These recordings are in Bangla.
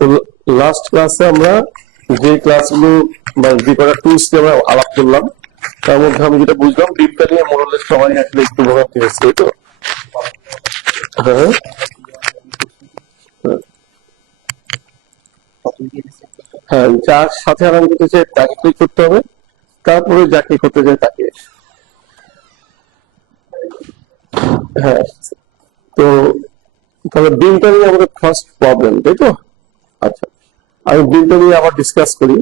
তো লাস্ট ক্লাসে আমরা যে ক্লাসগুলো বা যে কটা টুলস নিয়ে আমরা আলাপ করলাম তার মধ্যে আমি যেটা বুঝলাম ডিপটা নিয়ে মোরালের সবাই আসলে একটু ভোগান্তি হয়েছে, তাই তো? হ্যাঁ হ্যাঁ, যার সাথে আরাম করতে চাই তাকে ক্লিক করতে হবে, তারপরে যাকে করতে চাই তাকে। হ্যাঁ, তো তাহলে বিলটা নিয়ে আমাদের ফার্স্ট প্রবলেম, তাই তো? আচ্ছা, আমি বিলটা নিয়ে আবার ডিসকাস করি।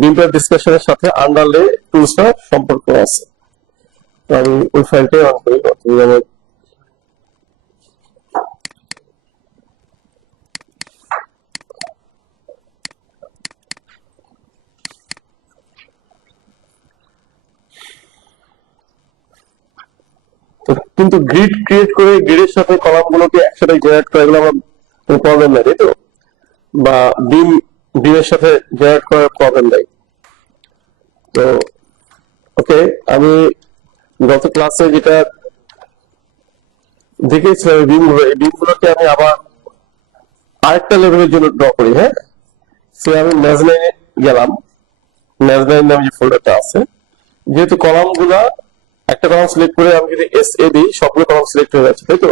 বিলটার ডিসকাশনের সাথে আন্ডারলে টুলসটা সম্পর্ক আছে। তো আমি ওই ফাইলটাই অন করি। আমার কিন্তু গ্রিড ক্রিয়েট করে গ্রিডের সাথে কলাম গুলোকে একসাথে জেনারেট করা, এগুলো আমার কোনো প্রবলেম নাই, তাই তো? বা বিমের সাথে জেনারেট করার প্রবলেম নাই। তো ওকে, আমি গত ক্লাসে যেটা দেখেছিলাম বিমগুলো, এই বিমগুলোকে আমি আবার আরেকটা লেভেলের জন্য ড্র করি। হ্যাঁ, সে আমি ম্যাজলাইনে গেলাম। ম্যাজলাইন নামে যে ফোল্ডারটা আছে, যেহেতু কলাম গুলা একটা কলাম সিলেক্ট করে আমি যদি এস এ দিই সবগুলো কলাম সিলেক্ট হয়ে যাচ্ছে, তাই তো?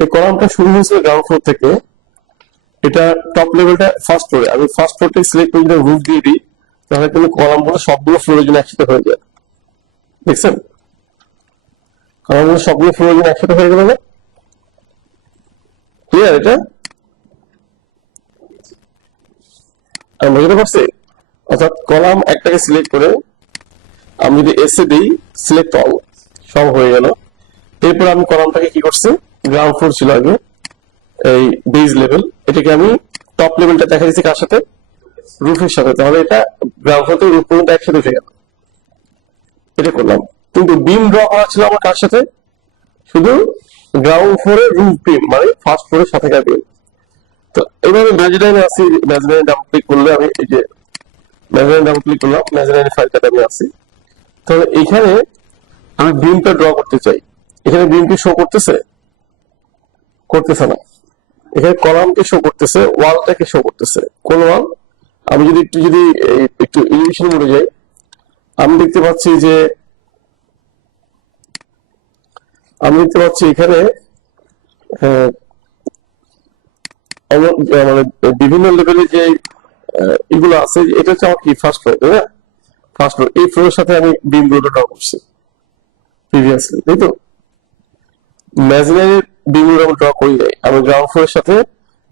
এই কলামটা শুরু হয়েছিল গ্রাউন্ড ফ্লোর থেকে, এটা টপ লেভেলটা ফার্স্ট ফ্লোরে। আমি ফার্স্ট ফ্লোরটা সিলেক্ট করে যদি রুট দিয়ে দিই তাহলে কিন্তু কলামগুলো সবগুলো ফ্লোরের জন্য একসাথে হয়ে যায়। দেখছেন, কলামগুলো সবগুলো ফ্লোরের জন্য একসাথে হয়ে গেল না? ক্লিয়ার এটা? আমি বুঝতে পারছি। অর্থাৎ কলাম একটাকে সিলেক্ট করে আমি যদি এসে দিই সিলেক্ট অল, সব হয়ে গেল। এরপর আমি কলামটাকে কি করছি, গ্রাউন্ড ফ্লোর ছিল আগে, এই বেজ লেভেল, এটাকে আমি টপ লেভেলটা দেখা দিচ্ছি কার সাথে, রুফের সাথে। তাহলে এটা গ্রাউন্ড ফ্লোর থেকে রুফ পর্যন্ত একসাথে উঠে গেল। এটা করলাম, কিন্তু বিম ড্র করা ছিল আমার কার সাথে, শুধু গ্রাউন্ড ফ্লোরের রুফ বিম, মানে ফার্স্ট ফ্লোরের সাথে বিম। তো এইভাবে ম্যাজলাইনে আসি, ম্যাজলাইনে ডাবল ক্লিক করলে আমি এই যে ম্যাজলাইনে ডাবল ক্লিক করলাম, ম্যাজলাইনে ফাইলটাতে আমি আসি। তাহলে এখানে আমি বিমটা ড্র করতে চাই। এখানে বিমটি শো করতেছে, করতেছে না। এখানে কলামকে শো করতেছে, ওয়ালটাকে শো করতেছে। কোন ওয়াল? আমি যদি একটু ইলিভেশন মোডে যাই, আমি দেখতে পাচ্ছি যে এখানে মানে বিভিন্ন লেভেলে যে এগুলো আছে, এটা হচ্ছে আমার কি ফার্স্ট ফ্লোর, তাই না? ফার্স্ট ফ্লোর, এই ফ্লোরের সাথে আমি বিম গুলো ড্র করছি প্রিভিয়াসলি, তাই তো? ম্যাজলাইনের বিম গুলো আমি ড্র করি নাই, আমি গ্রাউন্ড ফ্লোরের সাথে,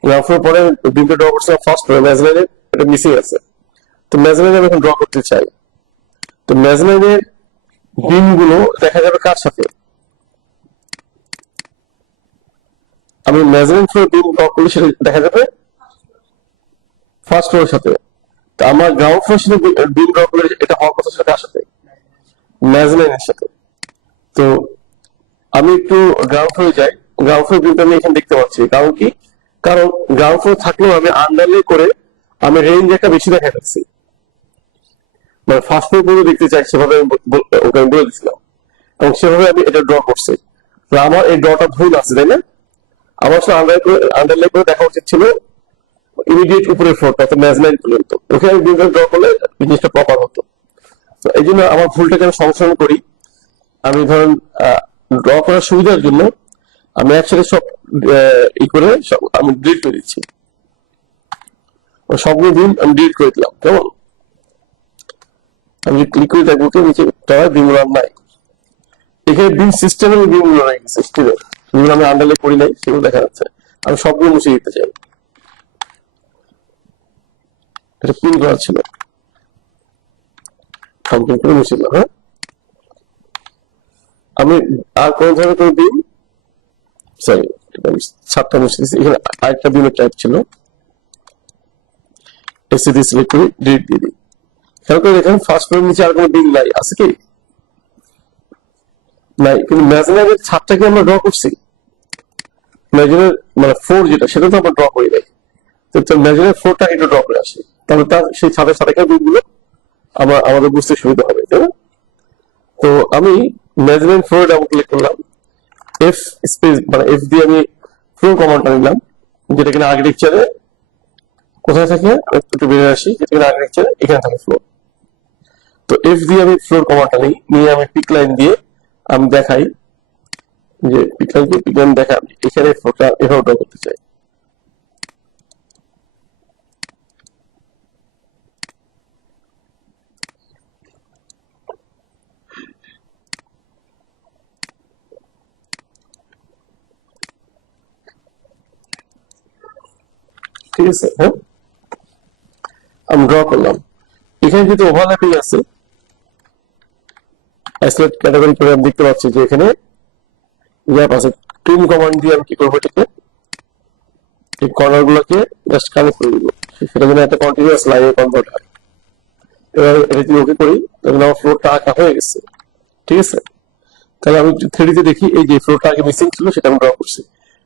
গ্রাউন্ড ফ্লোর পরে বিমটা ড্র করছি ফার্স্ট ফ্লোরে। ম্যাজলাইনের এটা মিসিং আছে, তো ম্যাজলাইনে আমি এখন ড্র করতে চাই। তো ম্যাজলাইনের বিম গুলো দেখা যাবে কার সাথে, আমি ম্যাজলাইন ফ্লোর বিম ড্র করলে সেটা দেখা যাবে ফার্স্ট ফ্লোরের সাথে। তো আমার গ্রাউন্ড ফ্লোর সাথে বিম ড্র করলে এটা হওয়ার কথা ছিল কার সাথে, ম্যাজলাইনের সাথে। তো আমি একটু গ্রাউন্ড ফ্লোরে যাই, গ্রাউন্ড ফ্লোর বিমটা আমি এখানে দেখতে পাচ্ছি। কারণ কি? কারণ গ্রাউন্ড ফ্লোর থাকলেও আমি আন্ডারলে করে আমি রেঞ্জ একটা বেশি দেখা যাচ্ছি, মানে ফার্স্ট ফ্লোর পর্যন্ত দেখতে চাই, সেভাবে ওকে আমি বলে দিচ্ছিলাম এবং সেভাবে আমি এটা ড্র করছি। তো আমার এই ড্রটা ভুল আছে, তাই না? আমার সাথে আন্ডারলাইন করে দেখা উচিত ছিল ইমিডিয়েট উপরের ফ্লোরটা, অর্থাৎ ম্যাজলাইন পর্যন্ত। ওখানে আমি বিমটা ড্র করলে জিনিসটা প্রপার হতো। তো এই জন্য আমার ভুলটাকে আমি সংশোধন করি। আমি ধরেন ড্র করার সুবিধার জন্য আমি একসাথে সব করে সব আমি ডিলিট করে দিচ্ছি, সবগুলো বিম আমি ডিলিট করে দিলাম। কেমন? আমি ক্লিক করে দেখবো কি নিচে বিমগুলো নাই, এখানে বিম সিস্টেমের বিমগুলো নাই, সিস্টেমের যেগুলো আমি আন্ডারলাইন করি নাই সেগুলো দেখা যাচ্ছে। আমি সবগুলো মুছে দিতে চাই, এটা পিন করা ছিল, কমপ্লিট করে মুছে দিলাম। হ্যাঁ, আমি আর কোন ধরনের কোনো বিম, সরি আমি 7টা মুছে দিচ্ছি। এখানে আরেকটা বিমের টাইপ ছিল, এসিডি সিলেক্ট করে ডিলিট দিয়ে দিই। খেয়াল করে দেখেন ফার্স্ট ফ্লোরের নিচে আর কোনো বিম নাই, আছে কি? নাই। কিন্তু ম্যাজলাইনের ছাদটাকে আমরা ড্র করছি, ম্যাজলাইনের মানে ফ্লোর যেটা সেটা তো আমরা ড্র করি নাই। তো ম্যাজলাইনের ফ্লোরটা একটু ড্র করে আসি, তাহলে তার সেই ছাদের সাথে বিমগুলো আমাদের বুঝতে সুবিধা হবে, তাই না? তো আমি মেজারমেন্ট ফ্লোরে ডাবল ক্লিক করলাম, এফ স্পেস মানে এফ দিয়ে আমি ফ্লোর কমান্ডটা নিলাম, যেটা কিনা আর্কিটেকচারে কোথায় থাকে একটু বেরিয়ে আসি, যেটা কিনা আর্কিটেকচারে এখানে থাকে ফ্লোর। তো এফ দিয়ে আমি ফ্লোর কমান্ডটা নিয়ে আমি পিক লাইন দিয়ে আমি দেখাই যে পিক লাইন দেখা আমি এখানে ফ্লোরটা এভাবে ড্র করতে চাই। ঠিক আছে, হ্যাঁ আমি ড্র করলাম। এখানে যেহেতু ওভারল্যাপিং আছে, আইসোলেট ক্যাটাগরি করে আমি দেখতে পাচ্ছি যে এখানে গ্যাপ আছে। ট্রিম কমান্ড দিয়ে আমি কি করবো, এটাকে এই কর্নার গুলোকে জাস্ট কানেক্ট করে দিব, সেটা যেন একটা কন্টিনিউয়াস লাইনে কনভার্ট হয়। এবার এটা যদি ওকে করি তখন আমার ফ্লোরটা আঁকা হয়ে গেছে। ঠিক আছে, তাহলে আমি 3D তে দেখি এই যে ফ্লোরটা আগে মিসিং ছিল সেটা আমি ড্র করছি।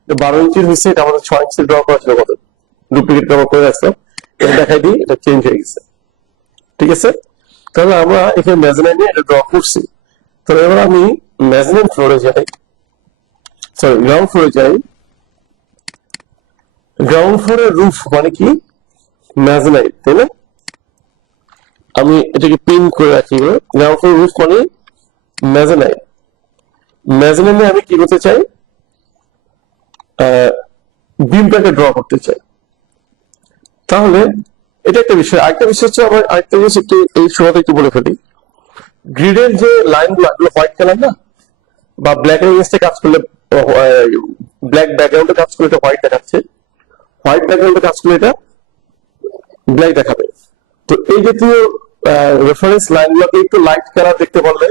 12 ইঞ্চির হয়েছে, এটা আমাদের 6 ইঞ্চি ড্র করা ছিল, কত ডুপ্লিকেট কভার করে রাখলাম, এটা দেখাই দিই এটা চেঞ্জ হয়ে গেছে। ঠিক আছে, তাহলে আমরা এখানে মেজারমেন্ট নিয়ে এটা ড্র করছি। তাহলে এবার আমি মেজারমেন্ট ফ্লোরে যাই, সরি গ্রাউন্ড ফ্লোরে যাই। গ্রাউন্ড ফ্লোরের রুফ মানে কি মেজারমেন্ট, তাই না? আমি এটাকে পিন করে রাখি। গ্রাউন্ড ফ্লোর রুফ মানে মেজারমেন্ট। মেজারমেন্টে আমি কি করতে চাই, বিমটাকে ড্র করতে চাই। তাহলে এটা একটা বিষয়। আরেকটা বিষয় হচ্ছে আমার আরেকটা জিনিস একটু এই সময়টা একটু বলে ফেলি, গ্রিডের যে লাইন গুলো হোয়াইট কালার না, বা ব্ল্যাক এগেইনস্টে কাজ করলে ব্ল্যাক ব্যাকগ্রাউন্ডে কাজ করলে এটা হোয়াইট দেখাচ্ছে, হোয়াইট ব্যাকগ্রাউন্ডে কাজ করলে এটা ব্ল্যাক দেখাবে। তো এই জাতীয় রেফারেন্স লাইন গুলোকে একটু লাইট কালার দেখতে পারলে,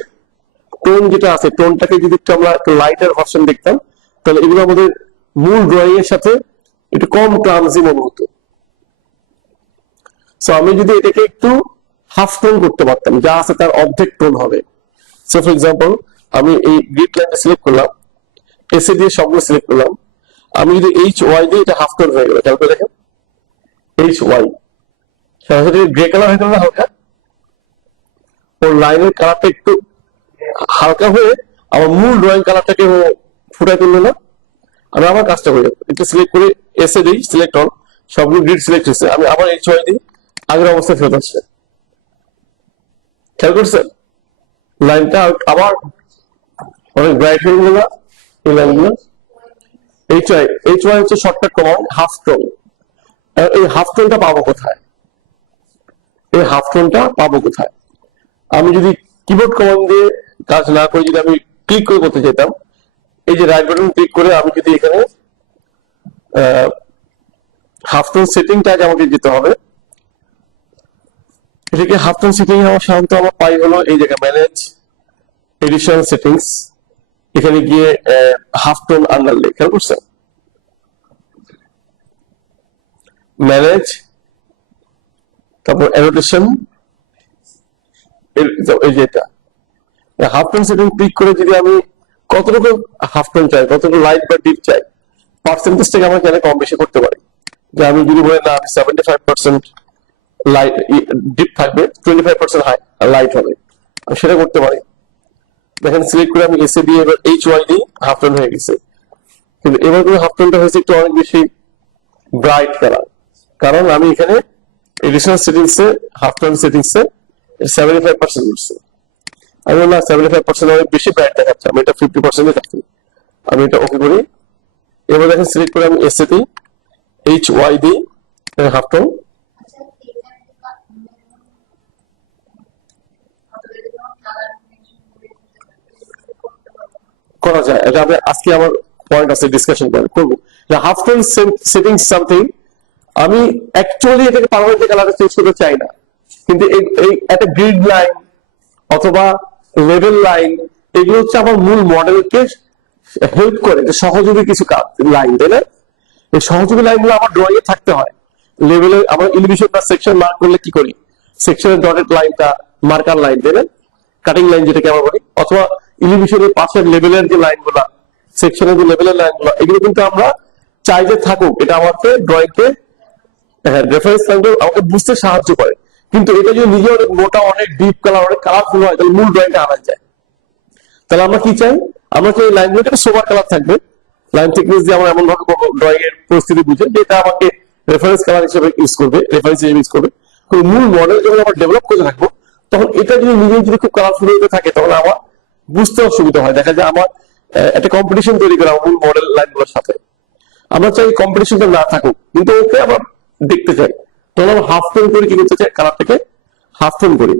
টোন যেটা আছে টোনটাকে যদি একটু আমরা একটু লাইটার ভার্সন দেখতাম, তাহলে এগুলো আমাদের মূল ড্রয়িং এর সাথে একটু কম ক্লামজি মনে হতো। সো আমি যদি এটাকে একটু হাফ টোন করতে পারতাম, যা আছে তার অর্ধেক টোন হবে। সো ফর এক্সাম্পল আমি এই গ্রিড লাইনটা সিলেক্ট করলাম, এসে দিয়ে সবগুলো সিলেক্ট করলাম, আমি যদি এইচ ওয়াই দিই এটা হাফ টোন হয়ে গেল। খেয়াল করে দেখেন, এইচ ওয়াই সরাসরি গ্রে কালার হয়ে গেল না হালকা, ওর লাইনের কালারটা একটু হালকা হয়ে আমার মূল ড্রয়িং কালারটাকে ফুটাই তুললো না। আমি আবার কাজটা করি, একটু সিলেক্ট করে এসে দিই সিলেক্ট অল, সবগুলো গ্রিড সিলেক্ট হয়েছে, আমি আবার এইচ ওয়াই দিই, আগের অবস্থায় ফেরত আসছে। খেয়াল করছেন লাইনটা আবার অনেক ব্রাইট হয়ে গেল না এই লাইনগুলো। এইচ ওয়াই হচ্ছে শর্টকাট কমান্ড হাফ টোন। এই হাফ টোনটা পাবো কোথায়, এই হাফ টোনটা পাবো কোথায়? আমি যদি কিবোর্ড কমান্ড দিয়ে কাজ না করে যদি আমি ক্লিক করে করতে চাইতাম, এই যে রাইট বাটন ক্লিক করে আমি যদি এখানে হাফ টোন সেটিংটা আগে আমাকে যেতে হবে। এটাকে হাফ টোন সেটিং আমার সাধারণত আমার পাই হলো এই জায়গায় ম্যানেজ এডিশনাল সেটিংস, এখানে গিয়ে হাফ টোন আন্ডারলে, খেয়াল করছেন ম্যানেজ, তারপর অ্যানোটেশন, এই যেটা হাফ টোন সেটিং ক্লিক করে যদি আমি কতটুকু হাফ টোন চাই, কতটুকু লাইট বা ডিপ চাই, পার্সেন্টেজটাকে আমরা চাইলে কম বেশি করতে পারি। যে আমি যদি বলি না 75% লাইট ডিপ থাকবে, 25% হাই লাইট হবে, আমি সেটা করতে পারি। দেখেন সিলেক্ট করে আমি এসে দিয়ে এবার এইচ ওয়াই দিই, হাফ টোন হয়ে গেছে। কিন্তু এবার করে হাফ টোনটা হয়েছে একটু অনেক বেশি ব্রাইট কালার, কারণ আমি এখানে এডিশনাল সেটিংসে হাফ টোন সেটিংসে 75% করছি। আমি না 75% অনেক বেশি ব্রাইট দেখাচ্ছে, আমি এটা 50% থাকি, আমি এটা ওকে করি। এবার দেখেন সিলেক্ট করে আমি এসে দিই, এইচ ওয়াই দিই, হাফ টোন। করা যায়, এটা আমি আজকে আমার পয়েন্ট আছে ডিসকাশন করবো যে হাফ টোন সেটিং সামথিং আমি অ্যাকচুয়ালি এটাকে পারমানেন্ট কালারে চেঞ্জ করতে চাই না, কিন্তু এই একটা গ্রিড লাইন অথবা লেভেল লাইন এগুলো হচ্ছে আমার মূল মডেলকে হেল্প করে, যে সহযোগী কিছু লাইন, তাই না? এই সহযোগী লাইনগুলো আমার ড্রয়িং এ থাকতে হয়। লেভেলে আমার এলিভেশন বা সেকশন মার্ক করলে কি করি, সেকশনের ডটেড লাইনটা মার্কার লাইন, তাই না, কাটিং লাইন যেটাকে আমরা বলি, অথবা এলিভেশনের পাশের লেভেলের যে লাইনগুলো, সেকশনের যে লেভেলের লাইনগুলো, এগুলো কিন্তু আমরা চাই যে থাকুক, এটা আমাকে ড্রয়িংকে রেফারেন্স লাইনগুলো আমাকে বুঝতে সাহায্য করে। কিন্তু এটা যদি নিজে অনেক মোটা, অনেক ডিপ কালার, অনেক কালারফুল হয়, তাহলে মূল ড্রয়িংটা আনা যায়। তাহলে আমরা কি চাই, আমরা চাই লাইনগুলোতে সোবার কালার থাকবে, লাইন থিকনেস দিয়ে আমরা এমন ভাবে ড্রয়িং এর পরিস্থিতি বুঝে যেটা আমাকে রেফারেন্স কালার হিসেবে ইউজ করবে, রেফারেন্স হিসেবে ইউজ করবে। মূল মডেল যখন আমরা ডেভেলপ করে থাকবো তখন এটা যদি যদি খুব কালারফুল হতে থাকে তখন আমার বুঝতে অসুবিধা হয়। দেখা যায় আমার একটা কম্পিটিশন তৈরি করা মূল মডেল লাইনগুলোর সাথে। আমরা চাই কম্পিটিশনটা না থাকুক, কিন্তু ওকে আমরা দেখতে চাই, তখন আমরা হাফ টোন করে কি করতে চাই, কালারটাকে হাফ টোন করি।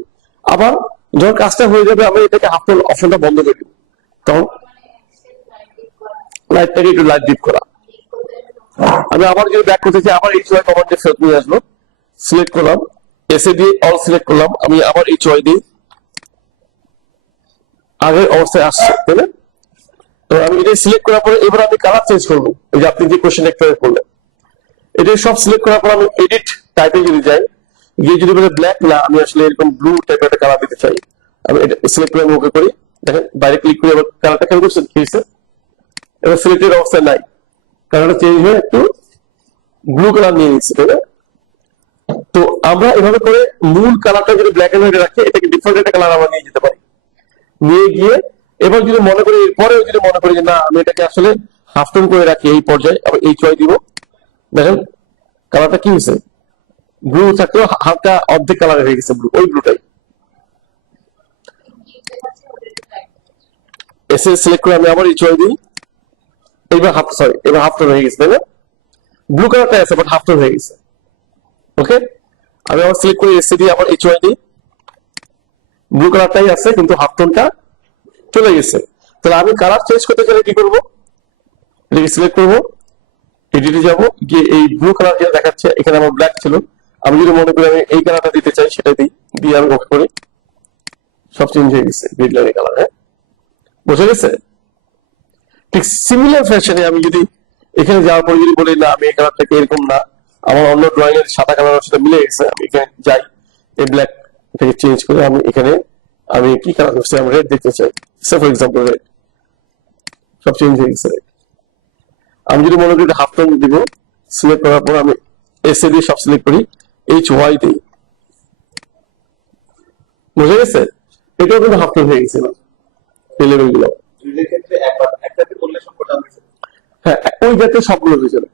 আবার যখন কাজটা হয়ে যাবে আমরা এটাকে হাফ টোন অপশনটা বন্ধ করে দিব, তখন লাইটটাকে একটু লাইট ডিপ করা। আমি আবার যদি ব্যাক করতে চাই, আবার এই চয় কমান্ডে ফেরত নিয়ে আসলো, সিলেক্ট করলাম, এসে দিয়ে অল সিলেক্ট করলাম, আমি আবার এই চয় দিই, আগের অবস্থায় আসছে, তাই না? তো আমি এটা সিলেক্ট করার পরে এবার আমি কালার চেঞ্জ করবো, এই যে আপনি যে কোশ্চেন একটা করলেন, এটা সব সিলেক্ট করার পর আমি এডিট টাইপে যদি যাই, গিয়ে যদি বলে ব্ল্যাক না, আমি আসলে এরকম ব্লু টাইপের একটা কালার দিতে চাই, আমি এটা সিলেক্ট করে ওকে করি। দেখেন বাইরে ক্লিক করে এবার কালারটা খেয়াল করছেন কি হয়েছে, এবার সিলেক্টেড অবস্থায় নাই, কালারটা চেঞ্জ হয়ে একটু ব্লু কালার নিয়ে নিচ্ছে, তাই না? তো আমরা এভাবে করে মূল কালারটা যদি ব্ল্যাক এন্ড হোয়াইটে রাখি, এটাকে ডিফারেন্ট একটা কালার আমরা নিয়ে যেতে পারি। নিয়ে গিয়ে এবার যদি মনে করি, এরপরেও যদি মনে করি যে না আমি এটাকে আসলে হাফ টোন করে রাখি, এই পর্যায়ে আবার এই চয় দিব, দেখেন কালারটা কি হয়েছে, ব্লু থাকলেও হালকা অর্ধেক কালার হয়ে গেছে ব্লু, ওই ব্লুটাই। এসে সিলেক্ট করে আমি আবার এই চয় দিই, এইবার এবার হাফ টোন হয়ে গেছে, তাই না? ব্লু কালারটা আছে বাট হাফ টোন হয়ে গেছে। ওকে, আমি আবার সিলেক্ট করে এসে দিয়ে আবার এই চয় দিই, ব্লু কালারটাই আছে কিন্তু হাফ টোনটা চলে গেছে। তাহলে আমি কালার চেঞ্জ করতে চাইলে কি করবো, এটাকে সিলেক্ট করবো, এডিটে যাবো, গিয়ে এই ব্লু কালার যেটা দেখাচ্ছে এখানে আমার ব্ল্যাক ছিল, আমি যদি মনে করি আমি এই কালারটা দিতে চাই সেটা দিই, দিয়ে আমি ওকে করি, সব চেঞ্জ হয়ে গেছে, গ্রিড লাইনের কালার। হ্যাঁ, বোঝা গেছে? ঠিক সিমিলার ফ্যাশনে আমি যদি এখানে যাওয়ার পর যদি বলি না আমি এই কালারটাকে এরকম না, আমার অন্য ড্রয়িং এর সাদা কালার সাথে মিলে গেছে, আমি এখানে যাই, এই ব্ল্যাক থেকে চেঞ্জ করে আমি এখানে আমি কি কালার করছি, আমি রেড দেখতে চাই, ফর এক্সাম্পল রেড, সব চেঞ্জ হয়ে গেছে। আমি যদি মনে করি হাফ টোন দিব, সিলেক্ট করার পর আমি এসে দিয়ে সব সিলেক্ট করি, এইচ ওয়াই দিই, বুঝে গেছে? এটাও কিন্তু হাফ টোন হয়ে গেছিল এই লেভেল গুলো। হ্যাঁ, ওই জাতীয় সবগুলো হয়ে যাবে।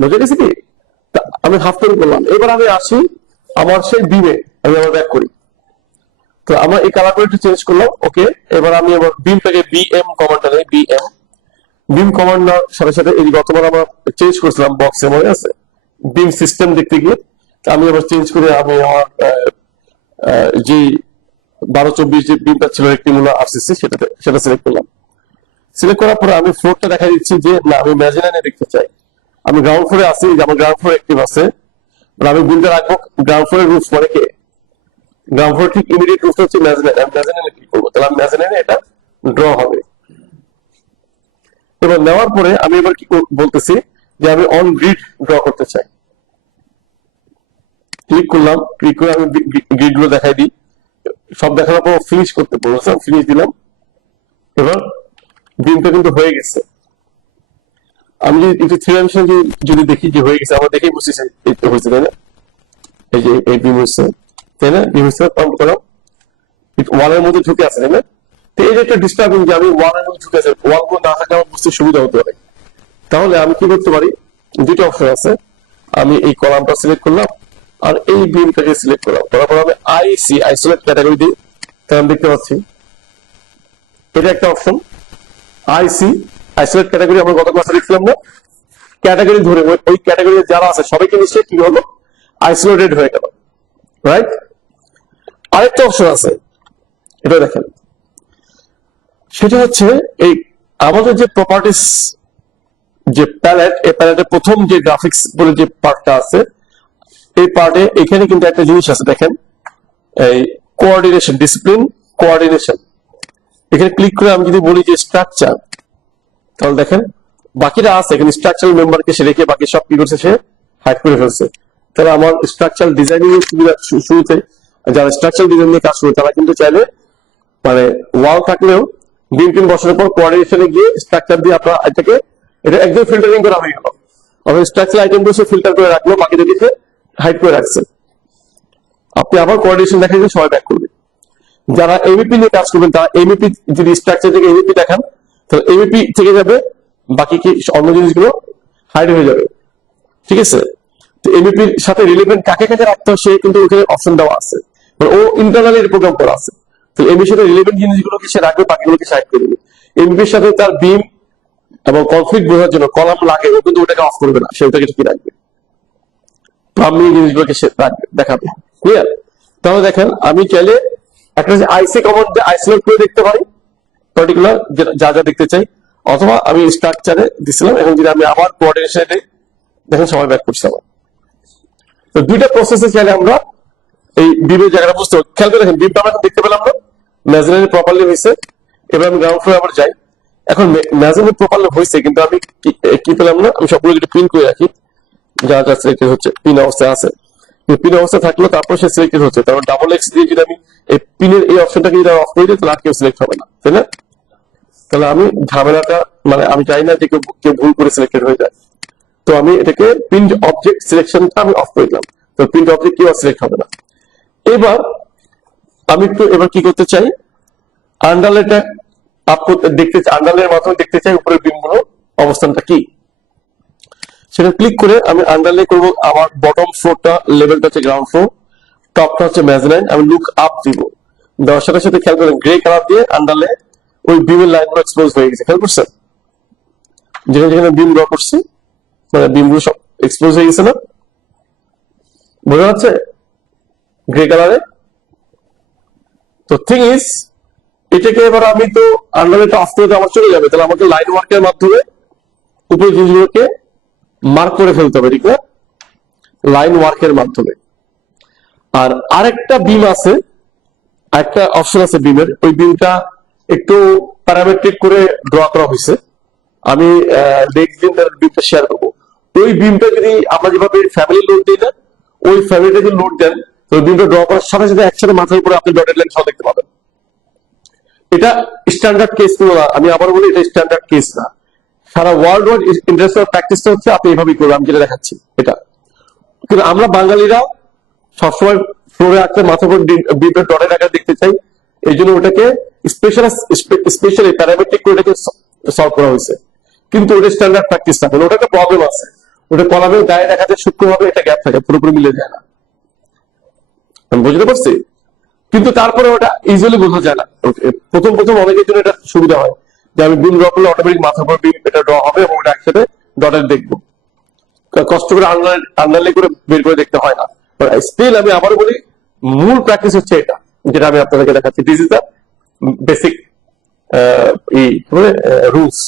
বুঝে গেছে কি? আমি হাফ টোন করলাম, এবার আমি আসি আমার সেই বিমে, আমি আবার ব্যাক করি, তো আমরা এই কালার করে একটু চেঞ্জ করলাম। ওকে, এবার আমি আবার বিমটাকে বিএম কমান্ডটা নেই, বিম কমান্ড সাথে সাথে এই গতবার আমরা চেঞ্জ করেছিলাম বক্সে, মনে আছে? বিম সিস্টেম দেখতে গিয়ে আমি আবার চেঞ্জ করে আমি আমার যে 12-24 যে বিমটা ছিল একটি মূল আরসিসি সেটা সিলেক্ট করলাম। সিলেক্ট করার পরে আমি ফ্লোরটা দেখা দিচ্ছি যে না আমি ম্যাজেনাইনে দেখতে চাই, আমি গ্রাউন্ড ফ্লোরে আছি, আমার গ্রাউন্ড ফ্লোর অ্যাক্টিভ আছে, আমি বিমটা রাখবো গ্রাউন্ড ফ্লোরের রুফ, মানে কে গ্রাউন্ড ফ্লোর ঠিক ইমিডিয়েট রুফটা হচ্ছে ম্যাজেনাইন, আমি ম্যাজেনাইনে ক্লিক করবো, তাহলে আমি ম্যাজেনাইনে এটা ড্র হবে। এবার নেওয়ার পরে আমি এবার কি বলতেছি যে আমি অন গ্রিড ড্র করতে চাই, ক্লিক করলাম, ক্লিক করে আমি গ্রিড গুলো দেখাই দিই, সব দেখানোর পর ফিনিশ করতে বলছিলাম, ফিনিশ দিলাম, এবার বিমটা কিন্তু হয়ে গেছে। আমি যদি একটু থ্রি ডাইমেনশন যদি দেখি যে হয়ে গেছে, আমরা দেখেই বুঝতেছি হয়েছে, তাই না? এই যে এই বিম হচ্ছে, তাই না? বিম হচ্ছে কাউন্ট করলাম, ওয়ালের মধ্যে ঢুকে আছে, তাই না? তো এই যে একটা ডিস্টার্বিং যে আমি ওয়ালের মধ্যে ঢুকে আছে, ওয়াল গুলো না থাকলে আমার বুঝতে সুবিধা হতে পারে। তাহলে আমি কি করতে পারি, দুটো অপশন আছে, আমি এই কলামটা সিলেক্ট করলাম আর এই বিমটাকে সিলেক্ট করলাম, করার পর আমি আইসি আইসোলেট ক্যাটাগরি দিই, তাহলে আমি দেখতে পাচ্ছি এটা একটা অপশন। আইসি আইসোলেট ক্যাটাগরি আমরা গত ক্লাসে দেখছিলাম না, ক্যাটাগরি ধরে ওই ক্যাটাগরি যারা আছে সবাইকে নিশ্চয় কি হলো, আইসোলেটেড হয়ে গেল, রাইট? আরেকটা অপশন আছে, এটা দেখেন, সেটা হচ্ছে এই আমাদের যে প্রপার্টিস যে প্যালেট, এই প্যালেটের প্রথম যে গ্রাফিক্স বলে যে পার্টটা আছে, এই পার্টে এখানে কিন্তু একটা জিনিস আছে, দেখেন এই কোঅর্ডিনেশন, ডিসিপ্লিন কোঅর্ডিনেশন, এখানে ক্লিক করে আমি যদি বলি যে স্ট্রাকচার, তাহলে দেখেন বাকিরা আছে এখানে, স্ট্রাকচারাল মেম্বারকে সে রেখে বাকি সব কি করছে, সে হাইড করে ফেলছে। তাহলে আমার স্ট্রাকচারাল ডিজাইনিং এর সুবিধা শুরুতে যারা স্ট্রাকচারাল ডিজাইন নিয়ে কাজ করে তারা কিন্তু চাইলে মানে ওয়াল থাকলেও বিম টিম বসানোর পর কোঅর্ডিনেশনে গিয়ে স্ট্রাকচার দিয়ে আপনার এটাকে এটা একদম ফিল্টারিং করা হয়ে গেল, অথবা স্ট্রাকচার আইটেম গুলো ফিল্টার করে রাখলো, বাকিদেরকে হাইড করে রাখছে। আপনি আবার কোঅর্ডিনেশন দেখা গেলে সবাই ব্যাক করবে। যারা এমইপি নিয়ে কাজ করবেন তারা এমইপি যদি স্ট্রাকচার থেকে এমইপি দেখান তাহলে এমইপি থেকে যাবে, বাকি কি অন্য জিনিসগুলো হাইড হয়ে যাবে। ঠিক আছে, তো এমইপির সাথে রিলেভেন্ট কাকে কাকে রাখতে হয় সে কিন্তু ওখানে অপশন দেওয়া আছে, ও ইন্টারনালি প্রোগ্রাম করা আছে। তো এমইপির সাথে রিলেভেন্ট জিনিসগুলোকে সে রাখবে, বাকিগুলোকে সাইড করে দেবে। এমইপির সাথে তার বিম এবং কনফ্লিক্ট বোঝার জন্য কলাম লাগে, ও কিন্তু ওটাকে অফ করবে না, সে ওটাকে কি রাখবে, প্রাথমিক জিনিসগুলোকে সে রাখবে, দেখাবে। ক্লিয়ার? তাহলে দেখেন আমি চাইলে একটা যে আইসি কমান্ড দিয়ে আইসোলেট করে দেখতে পারি পার্টিকুলার যা যা দেখতে চাই, অথবা আমি স্ট্রাকচারে দিছিলাম। এখন যদি আমি আবার কোঅর্ডিনেশনে দেখেন সময় ব্যাক করছি আবার। তো দুইটা প্রসেসে চাইলে আমরা এই বিমের জায়গাটা বুঝতে পারি। খেয়াল করে দেখেন বিমটা আমরা দেখতে পেলাম না, মেজারিং প্রপারলি হয়েছে। এবার আমি গ্রাউন্ড ফ্লোরে আবার যাই। এখন মেজারিং প্রপারলি হয়েছে, কিন্তু আমি কি পেলাম না, আমি সবগুলো একটু প্রিন্ট করে রাখি যা যা সিলেক্টেড হচ্ছে পিন অবস্থায় আছে। পিন অবস্থা থাকলো তারপর সে সিলেক্টেড হচ্ছে, তারপর ডাবল এক্স দিয়ে যদি আমি এই পিনের এই অপশনটাকে যদি অফ করে দিই তাহলে আর কেউ সিলেক্ট হবে না, তাই না? তাহলে আমি ঝামেলাটা মানে আমি চাই না যে কেউ ভুল করে সিলেক্টেড হয়ে যায়। তো আমি এটাকে প্রিন্ট অবজেক্ট সিলেকশনটা আমি অফ করে দিলাম, তো প্রিন্ট অবজেক্ট কেউ সিলেক্ট হবে না। এবার আমি একটু এবার কি করতে চাই, আন্ডারলাইনটা আপ করতে দেখতে চাই, আন্ডারলাইনের মাধ্যমে দেখতে চাই উপরের বিমগুলো অবস্থানটা কি। সেটা ক্লিক করে আমি আন্ডারলাইন করবো। আমার বটম ফ্লোরটা লেভেলটা হচ্ছে গ্রাউন্ড ফ্লোর, টপটা হচ্ছে মেজারিন। আমি লুক আপ দিব, দেওয়ার সাথে সাথে খেয়াল করেন গ্রে কালার দিয়ে আন্ডারলাইন ওই বিমের লাইনগুলো এক্সপোজ হয়ে গেছে। খেয়াল করছেন যেখানে যেখানে বিম ড্র করছি মানে বিমগুলো সব এক্সপোজ হয়ে গেছে না, বোঝা যাচ্ছে গ্রে কালারে। তো থিং ইজ এটাকে এবার আমি তো আন্ডারলাইনটা অফ করে আমার চলে যাবে, তাহলে আমাকে লাইন ওয়ার্কের মাধ্যমে উপরে জিনিসগুলোকে মার্ক করে ফেলতে হবে, ঠিক না? লাইন ওয়ার্কের মাধ্যমে। আর আরেকটা বিম আছে, একটা অপশন আছে বিমের, ওই বিমটা একটু প্যারামেট্রিক করে ড্র করা হয়েছে। আমি নেক্সট দিন তার বিমটা শেয়ার করবো। ওই বিমটা যদি আমরা যেভাবে ফ্যামিলি লোড দিই না, ওই ফ্যামিলিটা যদি লোড দেন তো বিমটা ড্র করার সাথে সাথে একসাথে মাথার উপরে আপনি ডটেড লাইন সহ দেখতে পাবেন। এটা স্ট্যান্ডার্ড কেস না, আমি আবার বলি এটা স্ট্যান্ডার্ড কেস না। সারা ওয়ার্ল্ড ওয়াইড ইন্টারন্যাশনাল প্র্যাকটিসটা হচ্ছে আপনি এইভাবেই করবেন, আমি যেটা দেখাচ্ছি এটা। কিন্তু আমরা বাঙালিরা সবসময় ফ্লোরে আঁকতে মাথার উপর বিমটা ডটেড আকারে দেখতে চাই, এই জন্য ওটাকে স্পেশালি প্যারামেট্রিক করে এটাকে সলভ করা হয়েছে। কিন্তু ওটা স্ট্যান্ডার্ড প্র্যাকটিস না, ওটা একটা প্রবলেম আছে। ওটা কলামের গায়ে দেখা যায় সূক্ষ্মভাবে একটা গ্যাপ থাকে, পুরোপুরি মিলে যায় না, আমি বুঝতে পারছি। কিন্তু তারপরে ওটা ইজিলি বোঝা যায় না। প্রথম প্রথম অনেকের জন্য এটা সুবিধা হয় যে আমি বিম ড্র করলে অটোমেটিক মাথার উপর বিম এটা ড্র হবে এবং ওটা একসাথে ডটেড দেখবো, কষ্ট করে আন্ডারলাইন করে বের করে দেখতে হয় না। স্টিল আমি আবার বলি মূল প্র্যাকটিস হচ্ছে এটা, যেটা আমি আপনাদেরকে দেখাচ্ছি। This is the basic rules.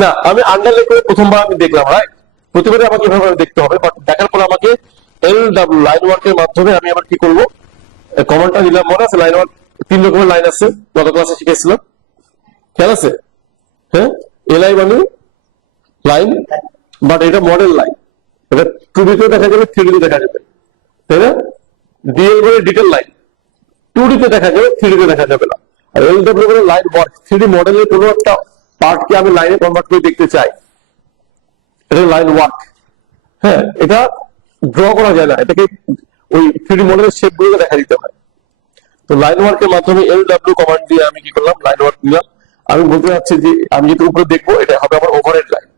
না, আমি আন্ডারলাইন করে প্রথমবার আমি দেখলাম, রাইট? প্রতিবারে আমাকে এভাবে দেখতে হবে, বাট দেখার পর আমাকে LW লাইন ওয়ার্কের মাধ্যমে আমি আবার কি করবো, কমান্ডটা নিলাম। মনে আছে লাইন ওয়ার্ক 3 রকমের লাইন আছে, গত ক্লাসে শিখেছিলাম, খেয়াল আছে? হ্যাঁ, LI মানে লাইন, বাট এটা মডেল লাইন, এটা 2D তে দেখা যাবে, 3D তে দেখা যাবে, তাই না? DL মানে ডিটেল লাইন, 2D তে দেখা যাবে, 3D তে দেখা যাবে না। আর LW মানে লাইন ওয়ার্ক, 3D মডেলের কোনো একটা পার্টকে আমি লাইনে কনভার্ট করে দেখতে চাই, এটা লাইন ওয়ার্ক। হ্যাঁ, এটা ড্র করা যায় না, এটাকে ওই 3D মডেলের শেপ গুলোকে দেখা দিতে হয়। তো লাইন ওয়ার্কের মাধ্যমে LW কমান্ড দিয়ে আমি কি করলাম, লাইন ওয়ার্ক দিলাম। আমি বলতে চাচ্ছি যে আমি যেটা উপরে দেখবো এটা হবে আমার ওভারহেড লাইন।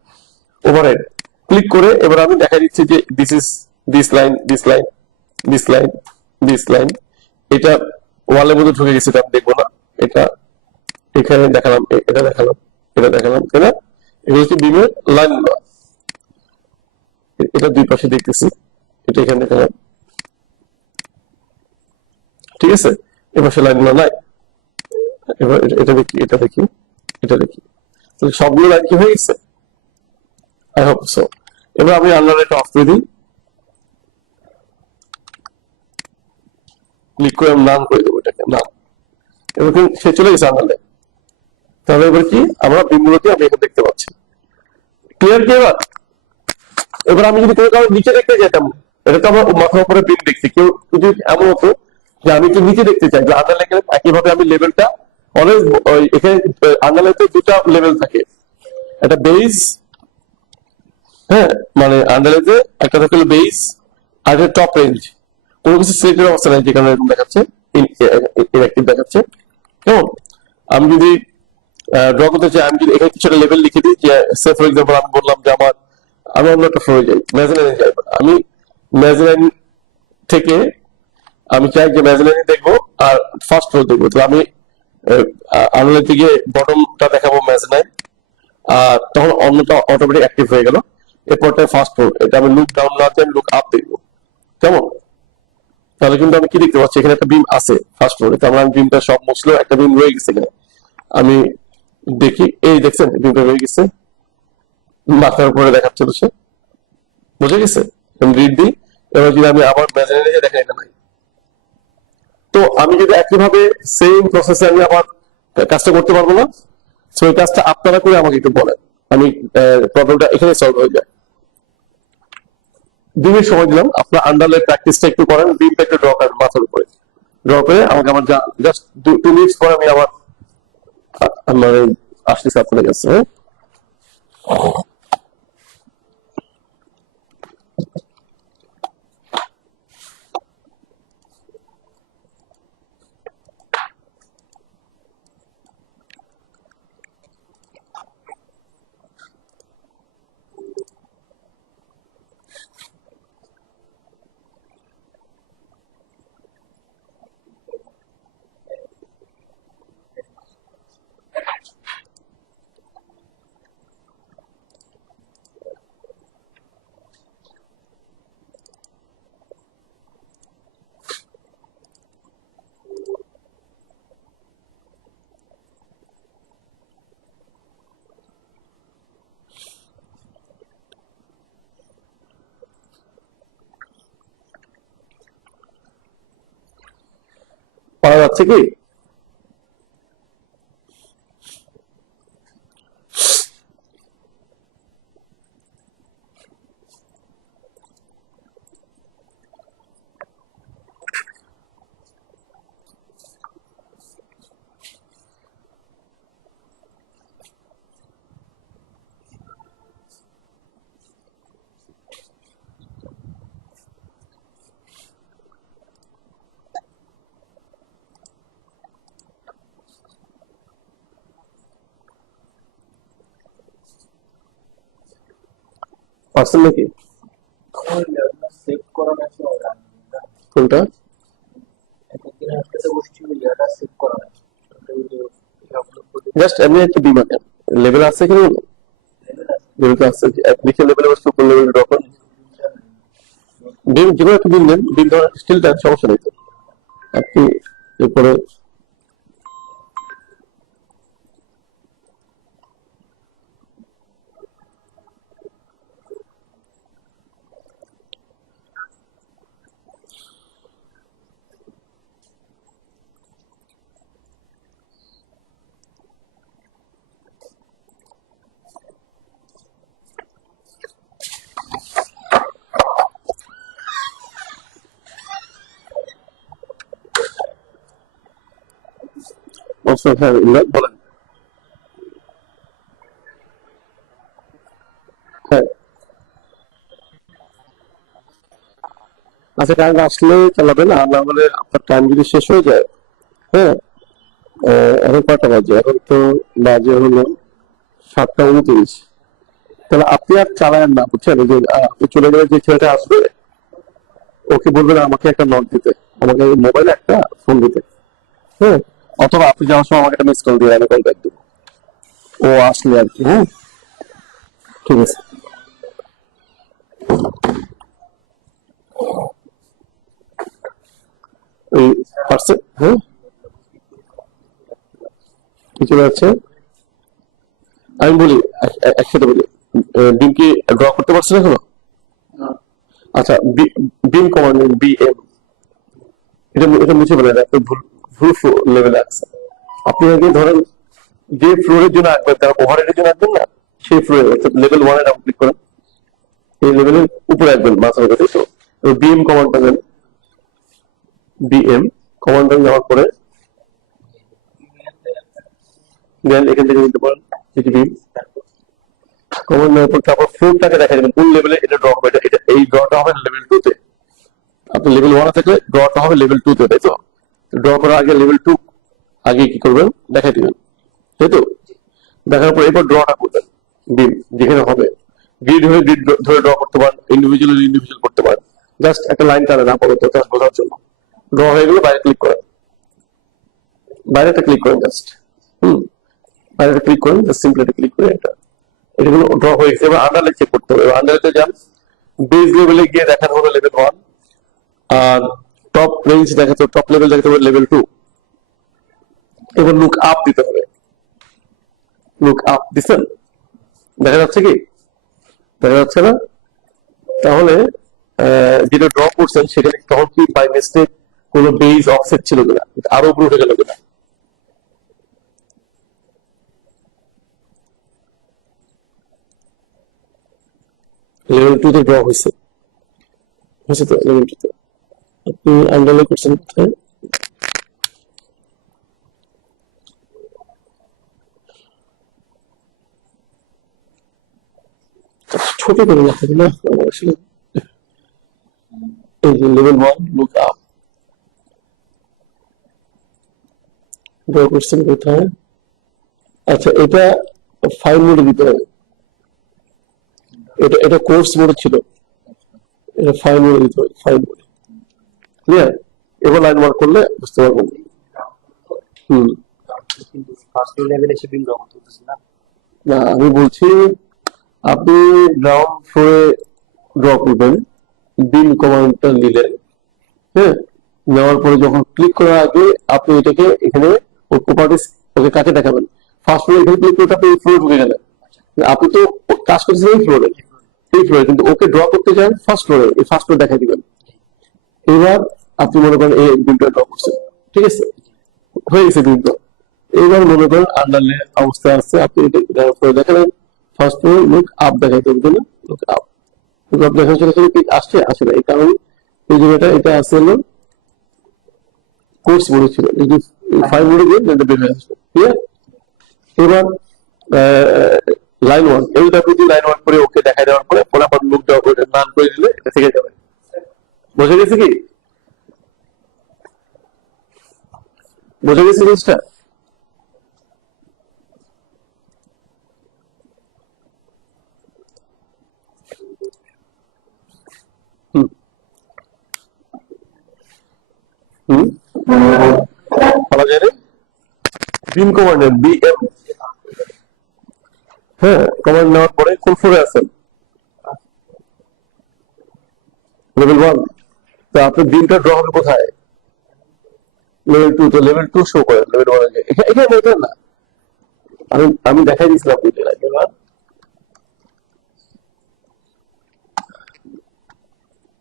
ওভারহেড ক্লিক করে এবার আমি দেখা দিচ্ছি যে this is this line, this line, this line, this line. এটা ওয়ালের মধ্যে ঢুকে গেছে, এটা আমি দেখবো না। এটা এখানে দেখালাম, এটা দেখালাম, এটা দেখালাম, তাই না? এগুলো হচ্ছে বিমের লাইন। এটা দুই পাশে দেখতেছি, এটা এখানে দেখালাম, ঠিক আছে? এবার সে লাইনগুলো নাই। এবার এটা দেখি, এটা দেখি, এটা দেখি, তাহলে সবগুলো লাইন কি হয়ে গেছে? I hope so. এবার আমি আন্ডারলাইনটা অফ করে দিই, ক্লিক করে আমি নাম করে দেবো এটাকে, নাম। এবার সে চলে গেছে আন্ডারলাইন। তাহলে এবার কি আমরা বিমগুলোকে আমি এখানে দেখতে পাচ্ছি। ক্লিয়ার কি? এবার আমি যদি কোনো কারো নিচে দেখতে যেতাম, এটা তো আমার মাথার উপরে বিম দেখছি, কেউ যদি এমন হতো যে আমি একটু নিচে দেখতে চাই, যে আন্ডারলাইন একইভাবে আমি লেভেলটা অলওয়েজ এখানে আন্ডারলাইনে দুটা লেভেল থাকে, একটা বেস, হ্যাঁ মানে আন্ডারলাইনে একটা থাকে বেস, আর এটা টপ রেঞ্জ, কোনো কিছু সিলেক্টের অবস্থা নাই যেখানে এরকম দেখাচ্ছে ইনঅ্যাক্টিভ দেখাচ্ছে। কেমন? আমি যদি ড্র করতে চাই, আমি যদি এখানে কিছু একটা লেভেল লিখে দিই, যে সে ফর এক্সাম্পল আমি বললাম যে আমি অন্য একটা ফ্লোরে যাই, মেজালাইনে যাই, আমি মেজালাইন থেকে আমি চাই যে মেজালাইনে দেখবো আর ফার্স্ট ফ্লোর দেখবো, তো আমি আনলাইন থেকে বটমটা দেখাবো মেজালাইন, আর তখন অন্যটা অটোমেটিক অ্যাক্টিভ হয়ে গেল। এরপরটা ফার্স্ট ফ্লোর, এটা আমি লুক ডাউন না দিয়ে আমি লুক আপ দেখবো। কেমন? তাহলে কিন্তু আমি কি দেখতে পাচ্ছি, এখানে একটা বিম আছে ফার্স্ট ফ্লোরে, তার মানে বিমটা সব মুছলো, একটা বিম রয়ে গেছে এখানে। আমি দেখি, এই দেখছেন বিমটা রয়ে গেছে, মাথার উপরে দেখাচ্ছে তো, সে বুঝে গেছে। আমি রিড দিই, এবার যদি আমি আবার মেজালাইনে যাই, দেখেন এটা নাই। তো আমি যদি একইভাবে সেম প্রসেসে আমি আবার কাজটা করতে পারবো না? সো এই কাজটা আপনারা করে আমাকে একটু বলেন, আমি প্রবলেমটা এখানে সলভ হয়ে যায়। 2 মিনিট সময় দিলাম, আপনার আন্ডারলাইন প্র্যাকটিসটা একটু করেন, বিমটা একটু ড্র করেন মাথার উপরে, ড্র করে আমাকে আমার জাস্ট 2 মিনিটস পরে আমি আবার মানে আসতেছি আপনাদের কাছে। হ্যাঁ, পারা যাচ্ছে কি? পারছেন নাকি? কোনটা? জাস্ট এমনি একটা বিম আঁকেন, লেভেল আছে কি? লেভেলটা আছে, লিখে লেভেলে বসে উপর লেভেল ড্র করেন, বিম যে কোনো একটা বিম দেন, বিম ধরেন স্টিল দেন, সমস্যা নেই তো। আপনি এরপরে হ্যাঁ বলেন। হ্যাঁ, আচ্ছা, টাইম আসলে চালাবেন, আর না হলে আপনার টাইম যদি শেষ হয়ে যায়। হ্যাঁ, এখন কটা বাজে? এখন তো বাজে হলো 7টা 29। তাহলে আপনি আর চালায়েন না, বুঝছেন? যে আপনি চলে গেলে যে ছেলেটা আসবে, ওকে বলবেন আমাকে একটা নক দিতে, আমাকে মোবাইলে একটা ফোন দিতে। হ্যাঁ, অথবা আপনি যাওয়ার সময় আমাকে একটা মিস কল দিয়ে, আমি কল ব্যাক দেবো ও আসলে আর কি। হ্যাঁ, ঠিক আছে। ওই পারছে। হ্যাঁ, কি চলে যাচ্ছে? আমি বলি, একসাথে বলি। বিম কি ড্র করতে পারছেন এখনো? আচ্ছা, বিম কমান্ড BM, এটা এটা মুছে ফেলেন, আপনি ভুল ভুল লেভেলে আছে। আপনি আগে ধরেন যে ফ্লোরের জন্য আঁকবেন, তার ওভারহেডের জন্য আঁকবেন না, সেই ফ্লোরে অর্থাৎ লেভেল 1-এ ডাবল ক্লিক করেন, এই লেভেলের উপরে আঁকবেন মাথার উপরে, তাই তো? বিএম কমান্ডটা দেন, বিএম কমান্ডটা নেওয়ার পরে দেন এখান থেকে নিতে পারেন এটি বিম কমান্ড নেওয়ার পর, তারপর ফ্লোরটাকে দেখা যাবেন কোন লেভেলে এটা ড্র হবে, এটা এই ড্রটা হবে লেভেল 2-তে, আপনি লেভেল 1 থাকলে ড্রটা হবে লেভেল 2 তে, তাই তো? ড্র করার আগে লেভেল 2 আগে কি করবেন, দেখাই দিবেন, তাই তো? দেখার পর এবার ড্রটা করবেন, বিম যেখানে হবে গ্রিড হয়ে গ্রিড ধরে ড্র করতে পারেন, ইন্ডিভিজুয়াল করতে পারেন। জাস্ট একটা লাইন টানেন আপাতত জাস্ট বোঝার জন্য। ড্র হয়ে গেলে বাইরে ক্লিক করেন, বাইরেটা ক্লিক করেন জাস্ট, বাইরেটা ক্লিক করেন, জাস্ট সিম্পলি এটা ক্লিক করে এটাগুলো ড্র হয়ে গেছে। এবার আন্ডারলাইন চেক করতে হবে। আন্ডারলাইনতে যান, বেস লেভেলে গিয়ে দেখানো হলো লেভেল 1, আর টপ রেঞ্জ দেখাতে টপ লেভেল দেখাতে হবে লেভেল 2। এবার লুক আপ দিতে হবে, লুক আপ দিচ্ছেন, দেখা যাচ্ছে কি? দেখা যাচ্ছে না? তাহলে যেটা ড্র করছেন সেখানে তখন কি বাই মিস্টেক কোনো বেস অফসেট ছিল কিনা, আরো উপরে উঠে গেল কিনা? লেভেল 2 তে ড্র হয়েছে, হয়েছে তো লেভেল 2 তে। আপনি আন্ডারলাইন করছেন কোথায়? ছোট করে লেখা দিল আসলে। এই যে লেভেল 1 লুক আপ ড্র করছেন কোথায়? আচ্ছা, এটা ফাইল মোডে দিতে হবে। এটা কোর্স মোডে ছিল, এটা ফাইল মোডে দিতে হবে, ফাইল মোডে। ক্লিয়ার? এবার লাইন ওয়ার্ক করলে বুঝতে পারবেন। না, আমি বলছি আপনি গ্রাউন্ড ফ্লোরে ড্র করবেন, বিম কমান্ডটা নিলেন, হ্যাঁ, নেওয়ার পরে যখন ক্লিক করার আগে আপনি এটাকে এখানে প্রপার্টিস ওকে কাকে দেখাবেন, ফার্স্ট ফ্লোরে এখানে ক্লিক করতে আপনি এই ফ্লোরে ঢুকে গেলেন। আপনি তো কাজ করছেন এই ফ্লোরে, কিন্তু ওকে ড্র করতে চান ফার্স্ট ফ্লোরে, এই ফার্স্ট ফ্লোর দেখাই দিবেন। এবার আপনি মনে করেন এই বিমটা ড্র করছেন, ঠিক আছে, হয়ে গেছে বিমটা। এবার মনে করেন আন্ডারলাইন অবস্থায় আছে, আপনি এটা দেখালেন ফার্স্ট ফ্লোর লুক আপ দেখাইতে হবে, লুক আপ। কিন্তু আপনি এখানে চলে আসছে আসে না, এই কারণে এই জায়গাটা এটা আছে হলো কোর্স মোডে ছিল, এই যে ফাইল মোডে গিয়ে বের হয়ে আসবে। ক্লিয়ার? এবার লাইন 1 এলডব্লিউডি লাইন 1 করে ওকে দেখাই দেওয়ার পরে ফলাফল লুক দেওয়ার পরে নাম করে দিলে এটা থেকে যাবে। বুঝে গেছে কি? বুঝে গেছে জিনিসটা? বলা যায় বিম কমান্ডে বিএম, হ্যাঁ, কমান্ড নেওয়ার পরে কোন ফ্লোরে আছেন? লেভেল 1। তো আপনি বিমটা ড্র হবে কোথায়? লেভেল 2। তো লেভেল 2 শো করেন লেভেল 1 এ, এখানে দেখেন না, আমি দেখাই দিয়েছিলাম আপনাদের আগে।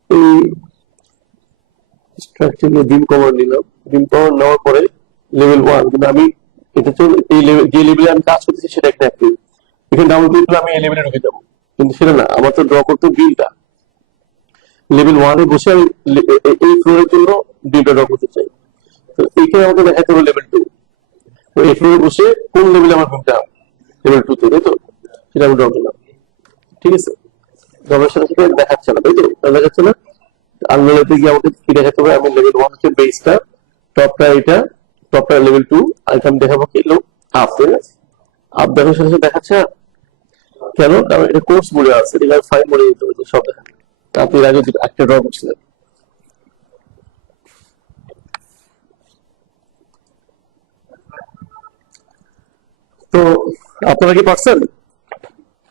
এই স্ট্রাকচারে বিম কমান্ড নিলাম, বিম কমান্ড নেওয়ার পরে লেভেল 1, কিন্তু আমি এটা তো এই লেভেল যে লেভেলে আমি কাজ করতেছি সেটা একটা অ্যাক্টিভ, এখানে ডাবল ক্লিক করলে আমি এই লেভেলে ঢুকে যাবো, কিন্তু সেটা না, আমার তো ড্র করতে বিমটা লেভেল 1 এ বসে আমি এই ফ্লোরের জন্য বিমটা ড্র করতে চাই। তো এইখানে আমাকে দেখাতে হবে লেভেল 2। তো এই ফ্লোরে বসে কোন লেভেলে আমার বিমটা লেভেল 2 তে, তাই তো? সেটা আমি ড্র করলাম, ঠিক আছে? ড্রয়ের সাথে সাথে দেখাচ্ছে না, তাই তো? দেখাচ্ছে না। আনলোডে গিয়ে আমাকে কি দেখাতে হবে? আমি লেভেল 1 হচ্ছে বেসটা, টপটা এটা, টপটা লেভেল 2, আর আমি দেখাবো কি লোক আপ, ঠিক আছে? আপ দেখার সাথে সাথে দেখাচ্ছে না কেন? কারণ এটা কোর্স মোডে আছে, এটা ফাইল মোডে দিতে হবে সব দেখা। আপনি এর আগে একটা ড্র করছিলেন। তো আপনারা কি পারছেন?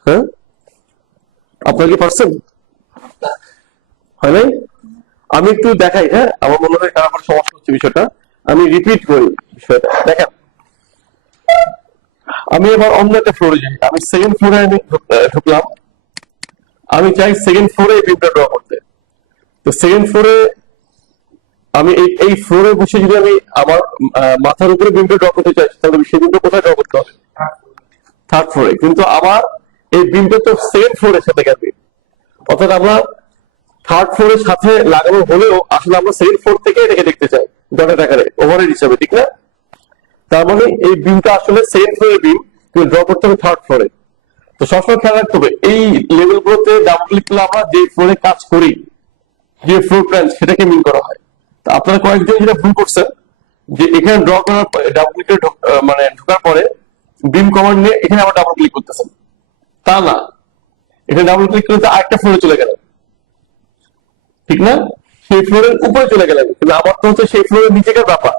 হ্যাঁ, আপনারা কি পারছেন? হয় নাই? আমি একটু দেখাই, হ্যাঁ, আমার মনে হয় কারো সমস্যা হচ্ছে বিষয়টা, আমি রিপিট করি বিষয়টা। দেখেন, আমি এবার অন্য একটা ফ্লোরে যাই, আমি সেকেন্ড ফ্লোরে আমি ঢুকলাম, আমি চাই সেকেন্ড ফ্লোরে এই বিমটা ড্র করতে। তো সেকেন্ড ফ্লোরে আমি এই ফ্লোরে বসে যদি আমি আমার মাথার উপরে বিমটা ড্র করতে চাই, তাহলে সেই বিমটা কোথায় ড্র করতে হবে? থার্ড ফ্লোরে। কিন্তু আমার এই বিমটা তো সেকেন্ড ফ্লোরের সাথে গেছে, অর্থাৎ আমরা থার্ড ফ্লোরের সাথে লাগানো হলেও আসলে আমরা সেকেন্ড ফ্লোর থেকে এটাকে দেখতে চাই ডটের আকারে ওভারহেড হিসাবে, ঠিক না? তার মানে এই বিমটা আসলে সেকেন্ড ফ্লোরের বিম, কিন্তু ড্র করতে হবে থার্ড ফ্লোরে। তো সবসময় খেয়াল রাখতে হবে এই লেভেল গুলোতে ডাবল ক্লিক করলে আমরা যে ফ্লোরে কাজ করি যে ফ্লোর প্ল্যান সেটাকে মিন করা হয়। তো আপনারা কয়েকজন যেটা ভুল করছেন যে এখানে ড্র করার ডাবল ক্লিক মানে ঢোকার পরে বিম কমান্ড নিয়ে এখানে আবার ডাবল ক্লিক করতেছেন, তা না, এখানে ডাবল ক্লিক করতে আরেকটা ফ্লোরে চলে গেলেন, ঠিক না? সেই ফ্লোরের উপরে চলে গেলেন, কিন্তু আমার তো হচ্ছে সেই ফ্লোরের নিচেকার ব্যাপার,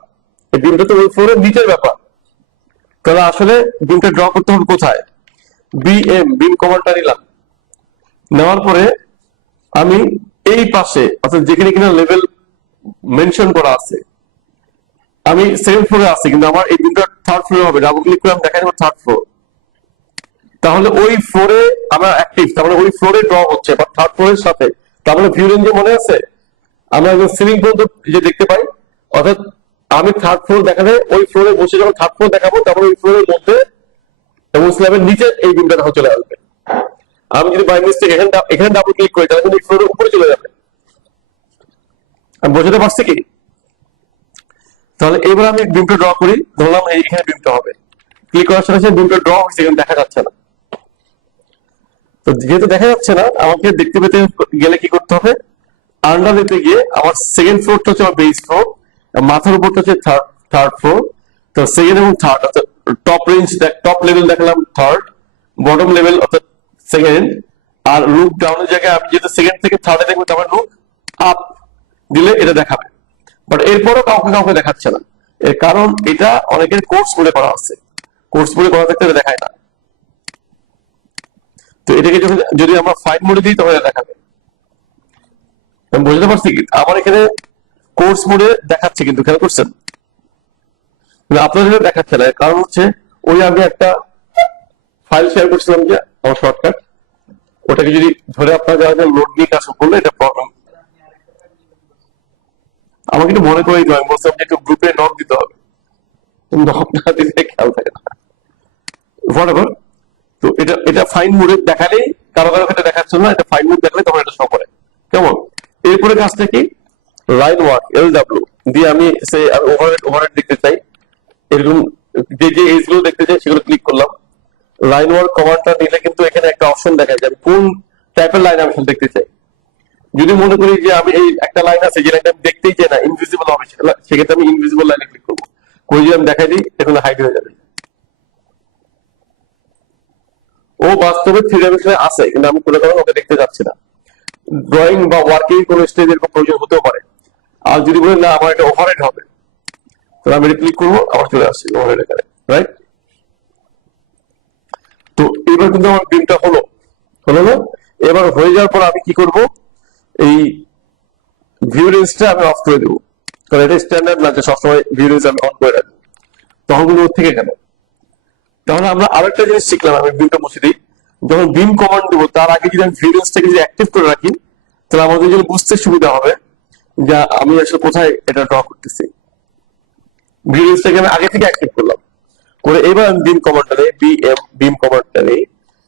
এই বিমটা তো ওই ফ্লোরের নিচের ব্যাপার। তাহলে আসলে বিমটা ড্র করতে হবে কোথায়? বিম কমান্ডটা নিলাম, নেওয়ার পরে আমি এই পাশে অর্থাৎ যেখানে কিনা লেভেল মেনশন করা আছে, আমি সেকেন্ড ফ্লোরে আছি কিন্তু আমার এই বিমটা থার্ড ফ্লোরে হবে, ডাবল ক্লিক করে আমি দেখাই দেবো থার্ড ফ্লোর। তাহলে ওই ফ্লোরে আমরা অ্যাক্টিভ, তার মানে ওই ফ্লোরে ড্র হচ্ছে বা থার্ড ফ্লোরের সাথে। তার মানে ভিউ রেঞ্জে মনে আছে আমরা একদম সিলিং পর্যন্ত যে দেখতে পাই, অর্থাৎ আমি থার্ড ফ্লোর দেখালে ওই ফ্লোরে বসে যখন থার্ড ফ্লোর দেখাবো তারপরে ওই ফ্লোরের মধ্যে এবং স্ল্যাবের নিচে এই বিমটা দেখা চলে আসবে। আমি যদি বাই মিস্টেক এখানে ডাবল ক্লিক করি তাহলে কিন্তু এই ফ্লোরের উপরে চলে যাবে। আমি বোঝাতে পারছি কি? তাহলে এবার আমি বিমটা ড্র করি, ধরলাম এখানে বিমটা হবে, ক্লিক করার সাথে সাথে বিমটা ড্র হয়েছে কিন্তু দেখা যাচ্ছে না। তো যেহেতু দেখা যাচ্ছে না, আমাকে দেখতে পেতে গেলে কি করতে হবে? আন্ডারলেতে গিয়ে আমার সেকেন্ড ফ্লোরটা হচ্ছে আমার বেস ফ্লোর, মাথার উপরটা হচ্ছে থার্ড ফ্লোর। তো সেকেন্ড এবং থার্ড অর্থাৎ টপ রেঞ্জ টপ লেভেল দেখালাম থার্ড, বটম লেভেল অর্থাৎ সেকেন্ড, আর লুক ডাউনের জায়গায় আমি যেহেতু সেকেন্ড থেকে থার্ডে দেখবো তারপর লুক আপ দিলে এটা দেখাবে। বাট এরপরও কাউকে দেখাচ্ছে না, এর কারণ এটা অনেকের কোর্স করে করা আছে, কোর্স করে করা থাকতে এটা দেখায় না। তো এটাকে যদি আমরা ফাইন মোডে দিই তাহলে দেখাবে। আমি বুঝতে পারছি কি? আমার এখানে কোর্স মোডে দেখাচ্ছে কিন্তু খেয়াল করছেন, আপনাদের দেখাচ্ছে না, কারণ হচ্ছে ওই আমি একটা ফাইল শেয়ার করছিলাম যে আমার শর্টকাট, ওটাকে যদি ধরে আপনার যারা লোড নিয়ে কাজ করলে এটা প্রবলেম। আমাকে একটু মনে করে দিতে হবে, বলছিলাম যে একটু গ্রুপে নক দিতে হবে, নক না দিলে খেয়াল থাকে না। হোয়াটএভার। তো এটা ফাইন মোডে দেখালেই কারো ক্ষেত্রে দেখাচ্ছে না, এটা ফাইন মোড দেখালে তখন এটা শো করে। কেমন? এরপরে কাজটা কি? লাইন ওয়ার্ক LW দিয়ে আমি ওভারহেড দেখতে চাই, এরকম যে এজ গুলো দেখতে চাই সেগুলো ক্লিক করলাম। লাইন ওয়ার্ক কমান্ডটা নিলে কিন্তু এখানে একটা অপশন দেখা যায় কোন টাইপের লাইন আমি দেখতে চাই। যদি মনে করি যে আমি এই একটা লাইন আছে যে লাইনটা আমি দেখতেই চাই না, ইনভিজিবল হবে, সেক্ষেত্রে আমি ইনভিজিবল লাইনে ক্লিক করবো, করে যদি আমি দেখাই দিই এখন হাইড হয়ে যাবে। ও বাস্তবে থ্রি ডাইমেনশনে আছে কিন্তু আমি কোনো কারণে ওকে দেখতে যাচ্ছি না। ড্রয়িং বা ওয়ার্কিং কোনো স্টেজ এরকম প্রয়োজন হতেও পারে। আর যদি বলেন না আমার এটা ওভারহেড হবে, তাহলে আমি ক্লিক করবো, আবার চলে আসছি ওভারহেড এখানে, রাইট? তো এবার কিন্তু আমার বিমটা হলো না? এবার হয়ে যাওয়ার পর আমি কি করব? এই ভিউ রেঞ্জটা আমি অফ করে দেবো, কারণ এটা স্ট্যান্ডার্ড না যে সবসময় ভিউ রেঞ্জ আমি অন করে রাখবো, তখন কিন্তু ওর থেকে কেন। তাহলে আমরা আরেকটা জিনিস শিখলাম, আমি বিমটা মুছে দিই, যখন বিম কমান্ড দেবো তার আগে যদি আমি ভিউ রেঞ্জটাকে যদি অ্যাক্টিভ করে রাখি তাহলে আমাদের জন্য বুঝতে সুবিধা হবে যে আমি আসলে কোথায় এটা ড্র করতেছি। ভিউ রেঞ্জটাকে আমি আগে থেকে অ্যাক্টিভ করলাম, করে এবার আমি বিম কমান্ডটা নেই, বিম কমান্ডটা নেই,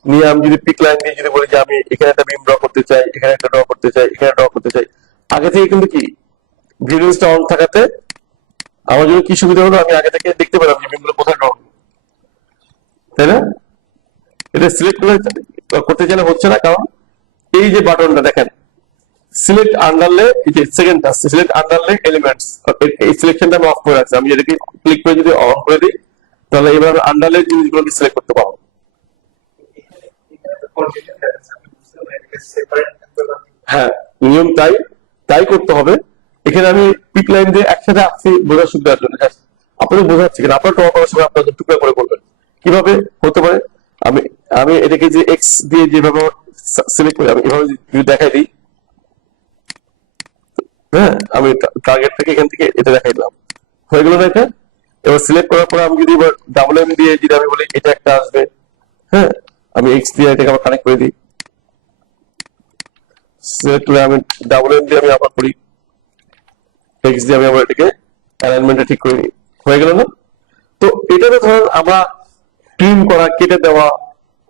নিয়ে আমি যদি পিক লাইন দিয়ে যদি বলি যে আমি এখানে একটা বিম ড্র করতে চাই, এখানে একটা ড্র করতে চাই, এখানে ড্র করতে চাই, আগে থেকে কিন্তু কি ভিউ রেঞ্জটা অন থাকাতে আমার জন্য কি সুবিধা হলো, আমি আগে থেকে দেখতে পেলাম যে বিমগুলো কোথায় ড্র, তাই না? এটা সিলেক্ট করতে চাইলে হচ্ছে না, কারণ এই যে বাটনটা দেখেন সিলেক্ট আন্ডারলে, এই যে সেকেন্ড আসছে সিলেক্ট আন্ডারলে এলিমেন্টস, এই সিলেকশনটা আমি অফ করে রাখছি। আমি এটাকে ক্লিক করে যদি অন করে দিই তাহলে এবার আন্ডারলে জিনিসগুলোকে সিলেক্ট করতে পারবো। হ্যাঁ, নিয়ম তাই করতে হবে। এখানে আমি পিক লাইন দিয়ে একসাথে আসছি বোঝার সুবিধার জন্য, আপনাদের বোঝাচ্ছি কিনা, আপনার ড্র করার সময় আপনাদের টুকরা করে করবেন। কিভাবে হতে পারে? আমি এটাকে যে এক্স দিয়ে যেভাবে সিলেক্ট করি, আমি এভাবে যদি দেখাই দিই, হ্যাঁ আমি টার্গেট থেকে এখান থেকে এটা দেখাই দিলাম, হয়ে গেল না এটা? এবার সিলেক্ট করার পরে আমি যদি এবার ডাবল এম দিয়ে যদি আমি বলি এটা একটা আসবে, হ্যাঁ আমি এক্স দিয়ে এটাকে আবার কানেক্ট করে দিই, সিলেক্ট করে আমি ডাবল এম দিয়ে আমি আবার করি, এক্স দিয়ে আমি আবার এটাকে অ্যালাইনমেন্টটা ঠিক করে নিই, হয়ে গেল না? তো এটাতে ধরুন আমরা ট্রিম করা, কেটে দেওয়া,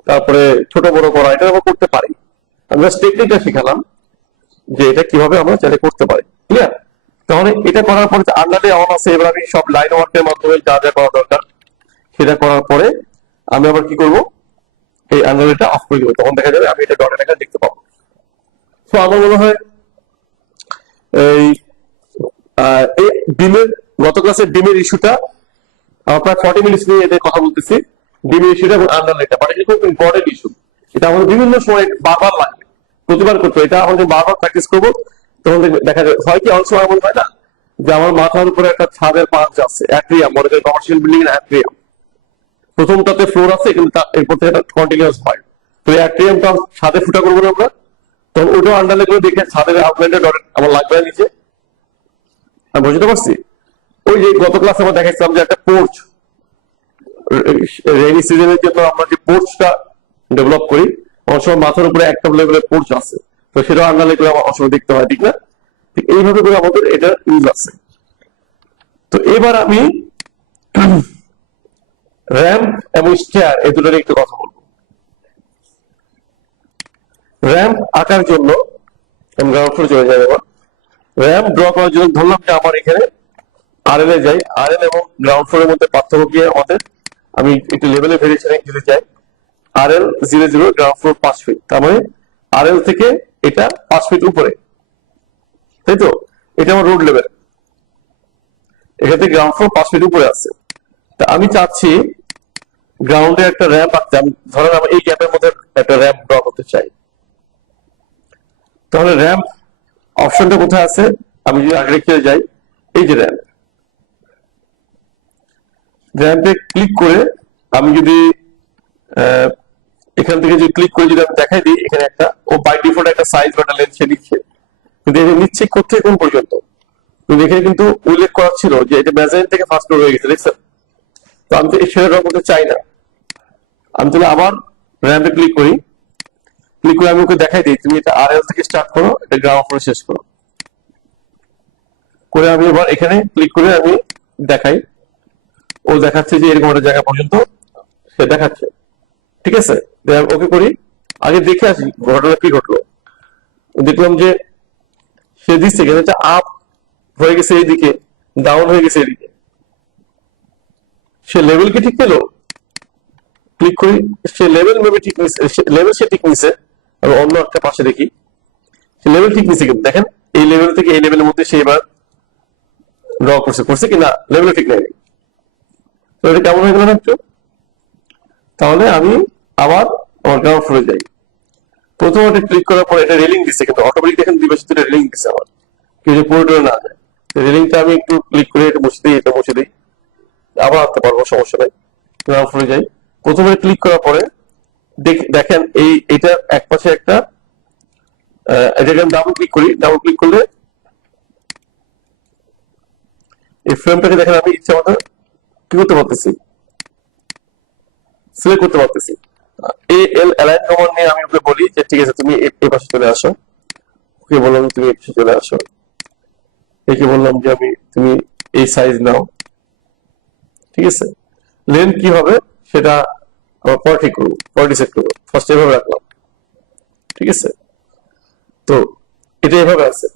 তারপরে ছোট বড় করা, এটা আমরা করতে পারি। আমরা টেকনিকটা শিখালাম যে এটা কিভাবে আমরা চাইলে করতে পারি, ক্লিয়ার? তাহলে এটা করার পরে আন্ডারে অন আছে, এবার আমি সব লাইন ওয়ার্কের মাধ্যমে যা যা করা দরকার সেটা করার পরে আমি আবার কি করব, এই আন্ডারটা অফ করে দেবো, তখন দেখা যাবে আমি এটা ডটের আকারে দেখতে পাবো। তো আমার মনে হয় এই এই ডিমের গত ক্লাসের ডিমের ইস্যুটা আমরা প্রায় 40 মিনিট নিয়ে এটা কথা বলতেছি, ডিমের ইস্যুটা এবং আন্ডারলাইনটা, বাট এটা খুব ইম্পর্টেন্ট ইস্যু। এটা আমাদের বিভিন্ন সময় বারবার লাগবে, প্রতিবার করতে এটা আমাদের বারবার প্র্যাকটিস করবো, তখন দেখা যায় হয় কি অনেক সময় এমন হয় না যে আমার মাথার উপরে একটা ছাদের পাঁচ আছে, অ্যাট্রিয়াম, মনে করেন কমার্শিয়াল বিল্ডিং এর অ্যাট্রিয়াম, প্রথমটাতে ফ্লোর আছে কিন্তু এরপর থেকে কন্টিনিউয়াস হয়, তো এই অ্যাট্রিয়ামটা ছাদে ফুটা করবো না আমরা, তখন ওটাও আন্ডারলাইন করে দেখে ছাদের আউটলাইনটা ডট আমার লাগবে না নিচে। আমি বুঝতে পারছি। ওই যে গত ক্লাসে আমরা দেখাচ্ছিলাম যে একটা পোর্চ, রেইনি সিজনের জন্য আমরা যে পোর্চটা ডেভেলপ করি, অনেক সময় মাথার উপরে একটা লেভেলের পোর্চ আছে, তো সেটা আন্ডারলাইন করে অনেক সময় দেখতে হয়, ঠিক না? ঠিক এইভাবে করে আমাদের এটা ইউজ আছে। তো এবার আমি র্যাম্প এবং স্টেয়ার এই দুটোর একটু কথা বলবো। র্যাম্প আঁকার জন্য আমি গ্রাউন্ড ফ্লোরে চলে যাই। এবার র্যাম্প ড্র করার জন্য ধরলাম যে আমার এখানে আরএল এ যাই, আরএল এবং গ্রাউন্ড ফ্লোরের মধ্যে পার্থক্য কি আমাদের, আমি একটু লেভেলে ভেরিয়েশনে যদি যাই, আরএল 0 গ্রাউন্ড ফ্লোর 5 ফিট, তার মানে আরএল থেকে এটা 5 ফিট উপরে, তাই তো? এটা আমার রোড লেভেল, এখান থেকে গ্রাউন্ড ফ্লোর 5 ফিট উপরে আছে। তা আমি চাচ্ছি গ্রাউন্ডে একটা র্যাম্প আঁকতে, আমি ধরেন আমি এই গ্যাপের মধ্যে একটা র্যাম্প ড্র করতে চাই, তাহলে র্যাম্প অপশনটা কোথায় আছে? আমি যদি আগে রেখে যাই, এই যে র্যাম্প, র্যাম্পে ক্লিক করে আমি যদি এখান থেকে যদি ক্লিক করে যদি আমি দেখাই দিই, এখানে একটা ও বাই ডিফল্ট একটা সাইজ বা একটা লেন্থ সে দিচ্ছে, কিন্তু এটা নিচ্ছে কোথা কোন পর্যন্ত, কিন্তু এখানে কিন্তু উল্লেখ করা ছিল যে এটা মেজারিন থেকে ফার্স্ট ফ্লোর হয়ে গেছে, দেখছেন? তো আমি তো এই সেটা ড্র করতে চাই না, আমি তাহলে আবার র্যাম্পে ক্লিক করি, ক্লিক করে আমি ওকে দেখাই দিই তুমি এটা আরএল থেকে স্টার্ট করো, এটা গ্রাউন্ড ফ্লোর শেষ করো, করে আমি এবার এখানে ক্লিক করে আমি দেখাই, ও দেখাচ্ছে যে এরকম একটা জায়গা পর্যন্ত সে দেখাচ্ছে, ঠিক আছে? ওকে করি, আগে দেখে আসি ঘটনা কি ঘটলো। দেখলাম যে সে দিচ্ছে কিন্তু এটা আপ হয়ে গেছে এইদিকে, ডাউন হয়ে গেছে এদিকে, সে লেভেল কি ঠিক পেলো? ক্লিক করি, সে লেভেল মেবি ঠিক নিছে, লেভেল সে ঠিক নিছে, আমি অন্য একটা পাশে দেখি সে লেভেল ঠিক নিছে, কিন্তু দেখেন এই লেভেল থেকে এই লেভেলের মধ্যে সে এবার ড্র করছে কি না, লেভেল ঠিক নেই, তো এটা কেমন হয়ে গেল না একটু? তাহলে আমি আবার আমার গ্রাউন্ড ফ্লোরে যাই, প্রথমে ক্লিক করার পর এটা রেলিং দিচ্ছে, কিন্তু অটোমেটিক দেখেন দুই পাশে রেলিং দিচ্ছে আমার, কেউ যে পুরোটা না যায়, রেলিংটা আমি একটু ক্লিক করে এটা মুছে দিই, এটা মুছে দিই, আবার আনতে পারবো, সমস্যা নাই। গ্রাউন্ড ফ্লোরে যাই, প্রথমে ক্লিক করার পরে দেখেন এই এটা এক পাশে একটা, এটাকে আমি ডাবল ক্লিক করি, ডাবল ক্লিক করলে এই ফ্রেমটাকে দেখেন আমি ইচ্ছা মতো কি করতে পারতেছি, সিলেক্ট করতে পারতেছি। এল অ্যালাইন কমান্ড নিয়ে আমি ওকে বলি যে ঠিক আছে তুমি এই পাশে চলে আসো, ওকে বললাম তুমি এই পাশে চলে আসো, একে বললাম যে আমি তুমি এই সাইজ নাও, ঠিক আছে? লেন্থ কি হবে সেটা আমরা পরে ঠিক করবো, পরে ডিসাইড করবো, ফার্স্ট এভাবে রাখলাম, ঠিক আছে? তো এটা এভাবে আছে,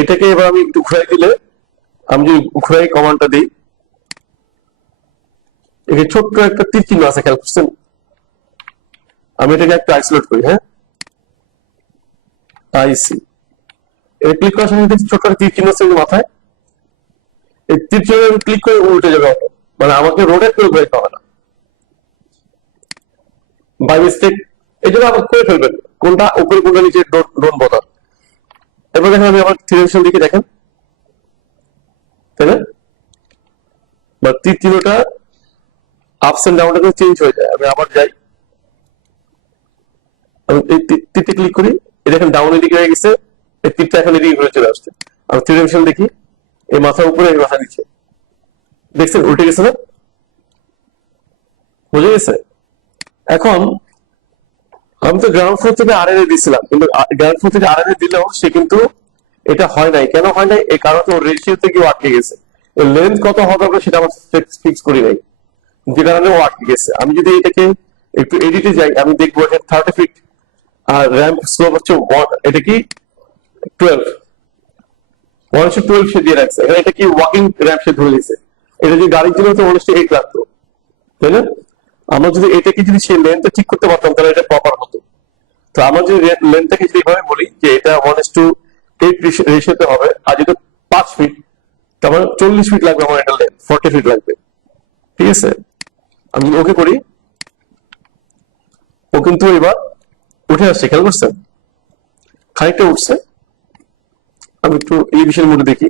এটাকে এবার আমি একটু ঘুরাই দিলে, আমি যদি ঘুরাই কমান্ডটা দিই, এখানে ছোট্ট একটা তীর চিহ্ন আছে, খেয়াল করছেন? আমি এটাকে একটা আইসোলেট করি, হ্যাঁ, আইসি, এটা ক্লিক করার সঙ্গে ছোট্ট একটা তীর চিহ্ন আছে মাথায়, এই তীর চিহ্ন আমি ক্লিক করে উল্টে যাবে অটো, মানে আমাকে রোটেট করে ঘুরাইতে হবে না, বাই মিস্টেক এই জন্য আপনি করে ফেলবেন কোনটা উপরে কোনটা নিচে, ডোন্ট বদার। এবার দেখেন আমি আমার থ্রি দিকে দেখেন, তাই না? বা তীর চিহ্নটা আপস এন্ড ডাউনটা চেঞ্জ হয়ে যায়, আমি আবার যাই, আমি এই তীরটা ক্লিক করি, এই দেখেন ডাউনের দিকে হয়ে গেছে, এই তীরটা এখন এদিকে ঘুরে চলে আসছে, আমি থ্রি দেখি এই মাথার উপরে এই মাথা নিচে, দেখছেন উল্টে গেছে না? বুঝে গেছে? এখন আমি তো গ্রাউন্ড ফ্লোর থেকে আরএনএ দিয়েছিলাম, কিন্তু গ্রাউন্ড ফ্লোর থেকে আরএনএ দিলেও সে কিন্তু এটা হয় নাই, কেন হয় নাই? এই কারণে ওর রেশিও থেকে আটকে গেছে, লেন্থ কত হবে সেটা আমার ফিক্স করি নাই, যে কারণে ও আটকে গেছে। আমি যদি এটাকে একটু এডিটে যাই, আমি দেখবো এখানে 30 ফিট আর র্যাম্প স্লোপ হচ্ছে এটা কি 12 সে দিয়ে রাখছে, এখানে এটা কি ওয়াকিং র্যাম্প সে ধরে দিয়েছে, এটা যদি গাড়ির জন্য তো 1:8 রাখতো, তাই না? আমরা যদি এটাকে যদি সেই লেন্থটা ঠিক করতে পারতাম তাহলে এটা প্রপার হতো। তো আমরা যদি লেন্থটাকে যদি এভাবে বলি যে এটা 8 রেশিওতে হবে। আর যদি 5 ফিট, তারপর 40 ফিট লাগবে আমার এটা লেন্থ, 40 ফিট লাগবে। ঠিক আছে, আমি ওকে করি, ও কিন্তু এবার উঠে আসছে, খেয়াল করছেন খানিকটা উঠছে। আমি একটু এলিভেশন মোডে দেখি,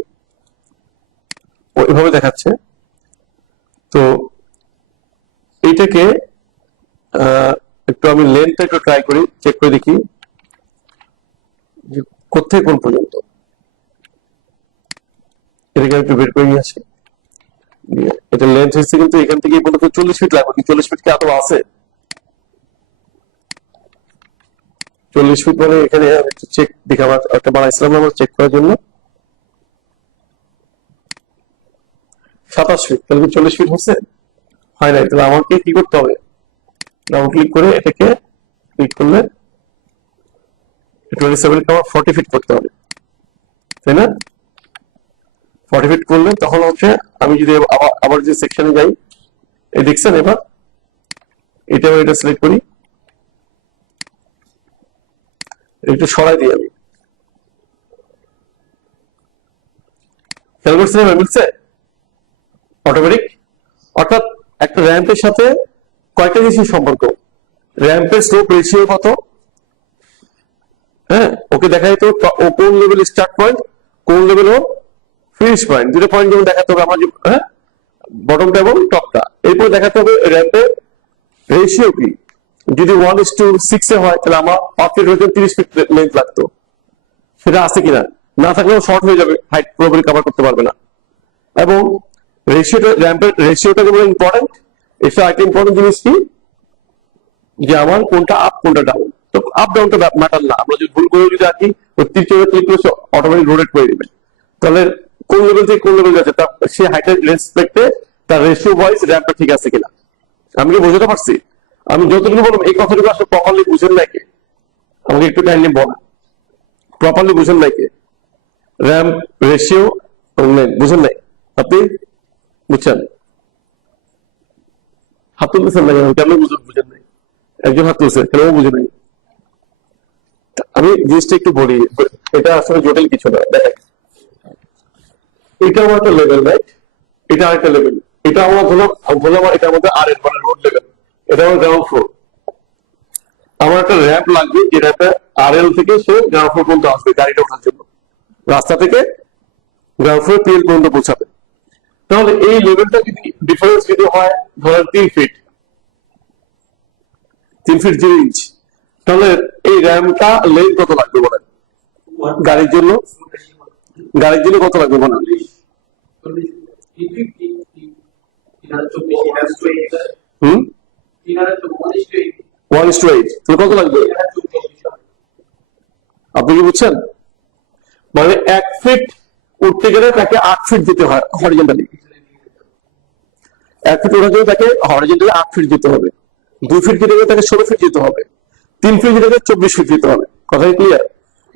ও এভাবে দেখাচ্ছে। তো এইটাকে একটু আমি লেন্থটা একটু ট্রাই করি, চেক করে দেখি যে কোথায় কোন পর্যন্ত। এটাকে একটু বের করে নিয়ে আসি, এটা লেন্থ হচ্ছে কিন্তু এখান থেকে এই পর্যন্ত 40 ফিট লাগবে। 40 ফিট কি আদৌ আছে? 40 ফিট মানে এখানে আমি একটু চেক দেখি, আমার একটা বানাইছিলাম আমার চেক করার জন্য 27 ফিট, তাহলে 40 ফিট হচ্ছে? হয় নাই। তাহলে আমাকে কি করতে হবে, ডাবল ক্লিক করে এটাকে ক্লিক করলে 27 কে আমার 40 ফিট করতে হবে, তাই না? 40 ফিট করলে তখন হচ্ছে আমি যদি আবার যে সেকশনে যাই, এই দেখছেন এবার এটা সিলেক্ট করি, একটু সরাই দিই আমি, খেয়াল করছেন এবার মিলছে অটোমেটিক। অর্থাৎ একটা র্যাম্পের সাথে কয়টা জিনিসের সম্পর্ক, র্যাম্পের স্লোপ রেশিও কত, হ্যাঁ ওকে দেখাই তো ও কোন লেভেল স্টার্ট পয়েন্ট, কোন লেভেল ও ফিনিশ পয়েন্ট, দুটো পয়েন্ট যেমন দেখাতে হবে আমার, হ্যাঁ বটমটা এবং টপটা। এরপর দেখাতে হবে র্যাম্পের রেশিও কি, যদি 1:6 এ হয় তাহলে আমার পারফেক্ট হতে 30 ফিট লেন্থ লাগতো, সেটা আছে কিনা, না থাকলেও শর্ট হয়ে যাবে, হাইট পুরোপুরি কভার করতে পারবে না। এবং রেশিওটা, র্যাম্পের রেশিওটা যেমন ইম্পর্টেন্ট, এটা একটা ইম্পর্টেন্ট জিনিস কি যে আমার কোনটা আপ কোনটা ডাউন। তো আপ ডাউনটা ম্যাটার না, আমরা যদি ভুল করে যদি আঁকি ওই তীর চিহ্নে ক্লিক করে অটোমেটিক রোটেট করে দিবে। তাহলে কোন লেভেল থেকে কোন লেভেল যাচ্ছে তা সে হাইটের রেসপেক্টে তার রেশিও ওয়াইজ র্যাম্পটা ঠিক আছে কিনা। আমি কি বোঝাতে পারছি? আমি যতটুকু বললাম এই কথাটুকু আসলে প্রপারলি বুঝেন নাই কে, আমাকে একটু কাইন্ডলি বলেন প্রপারলি বুঝেন নাই কে, র্যাম্প রেশিও বুঝেন নাই? আপনি বুঝছেন? হাত তুলতেছেন না কেন, বুঝেন নাই? একজন হাত তুলছে কেন, বুঝে নাই? আমি জিনিসটা একটু বলি, এটা আসলে জটিল কিছু না। দেখেন এটা আমার একটা লেভেল, রাইট? এটা আরেকটা লেভেল, এটা আমার ধরলাম এটা আমাদের আর এর মানে রোড লেভেল, এটা আমার গ্রাউন্ড ফ্লোর। আমার একটা র্যাম্প লাগবে, যে র্যাম্পে আর এল থেকে সে গ্রাউন্ড ফ্লোর পর্যন্ত আসবে গাড়িটা ওঠার জন্য, রাস্তা থেকে গ্রাউন্ড ফ্লোর পিএল পর্যন্ত পৌঁছাবে। তাহলে এই লেভেলটা যদি ডিফারেন্স যদি হয় ধরেন 3 ফিট, 3 ফিট 0 ইঞ্চ, তাহলে এই র্যাম্পটা লেন্থ কত লাগবে বলেন গাড়ির জন্য? গাড়ির জন্য কত লাগবে বলেন? হুম 1:8, তাহলে কত লাগবে? আপনি কি বুঝছেন? মানে 1 ফিট উঠতে গেলে তাকে 8 ফিট দিতে হয় হরিজন্টালি, 1 ফিট ওঠার জন্য তাকে হরিজন্টালি 8 ফিট দিতে হবে, 2 ফিট দিতে গেলে তাকে 16 ফিট দিতে হবে, 3 ফিট দিতে গেলে 24 ফিট দিতে হবে। কথা ক্লিয়ার?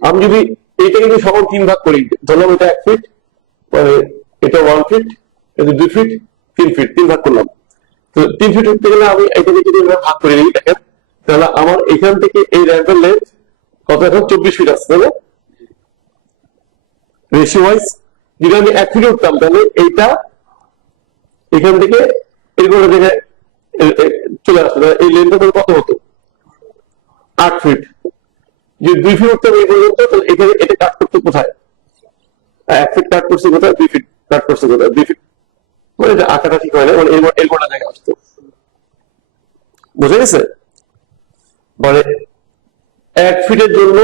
আমি যদি এইটাকে যদি সকল 3 ভাগ করি, ধরলাম এটা 1 ফিট, এটা 1 ফিট, এটা 2 ফিট, 3 ফিট, 3 ভাগ করলাম। তো 3 ফিট উঠতে গেলে আমি এটাকে যদি ভাগ করে নিই দেখেন, তাহলে আমার এখান থেকে এই র্যাম্পের লেন্থ কত, এখন 24 ফিট আসছে, তাই না? রেশিও ওয়াইজ যদি আমি 1 ফিট উঠতাম তাহলে এইটা এখান থেকে এরকম জায়গায় চলে আসতো, এই লেন্থটা কত হতো? 8 ফিট। যদি 2 ফিট উঠতাম এই পর্যন্ত, তাহলে এখানে এটা কাট করতে কোথায়? 1 ফিট কাট করছে কোথায়, 2 ফিট কাট করছে কোথায়, 2 ফিট, মানে এটা আঁকাটা ঠিক হয় না, মানে এরকম জায়গায় আসতো। বুঝে গেছে? মানে 1 ফিটের জন্য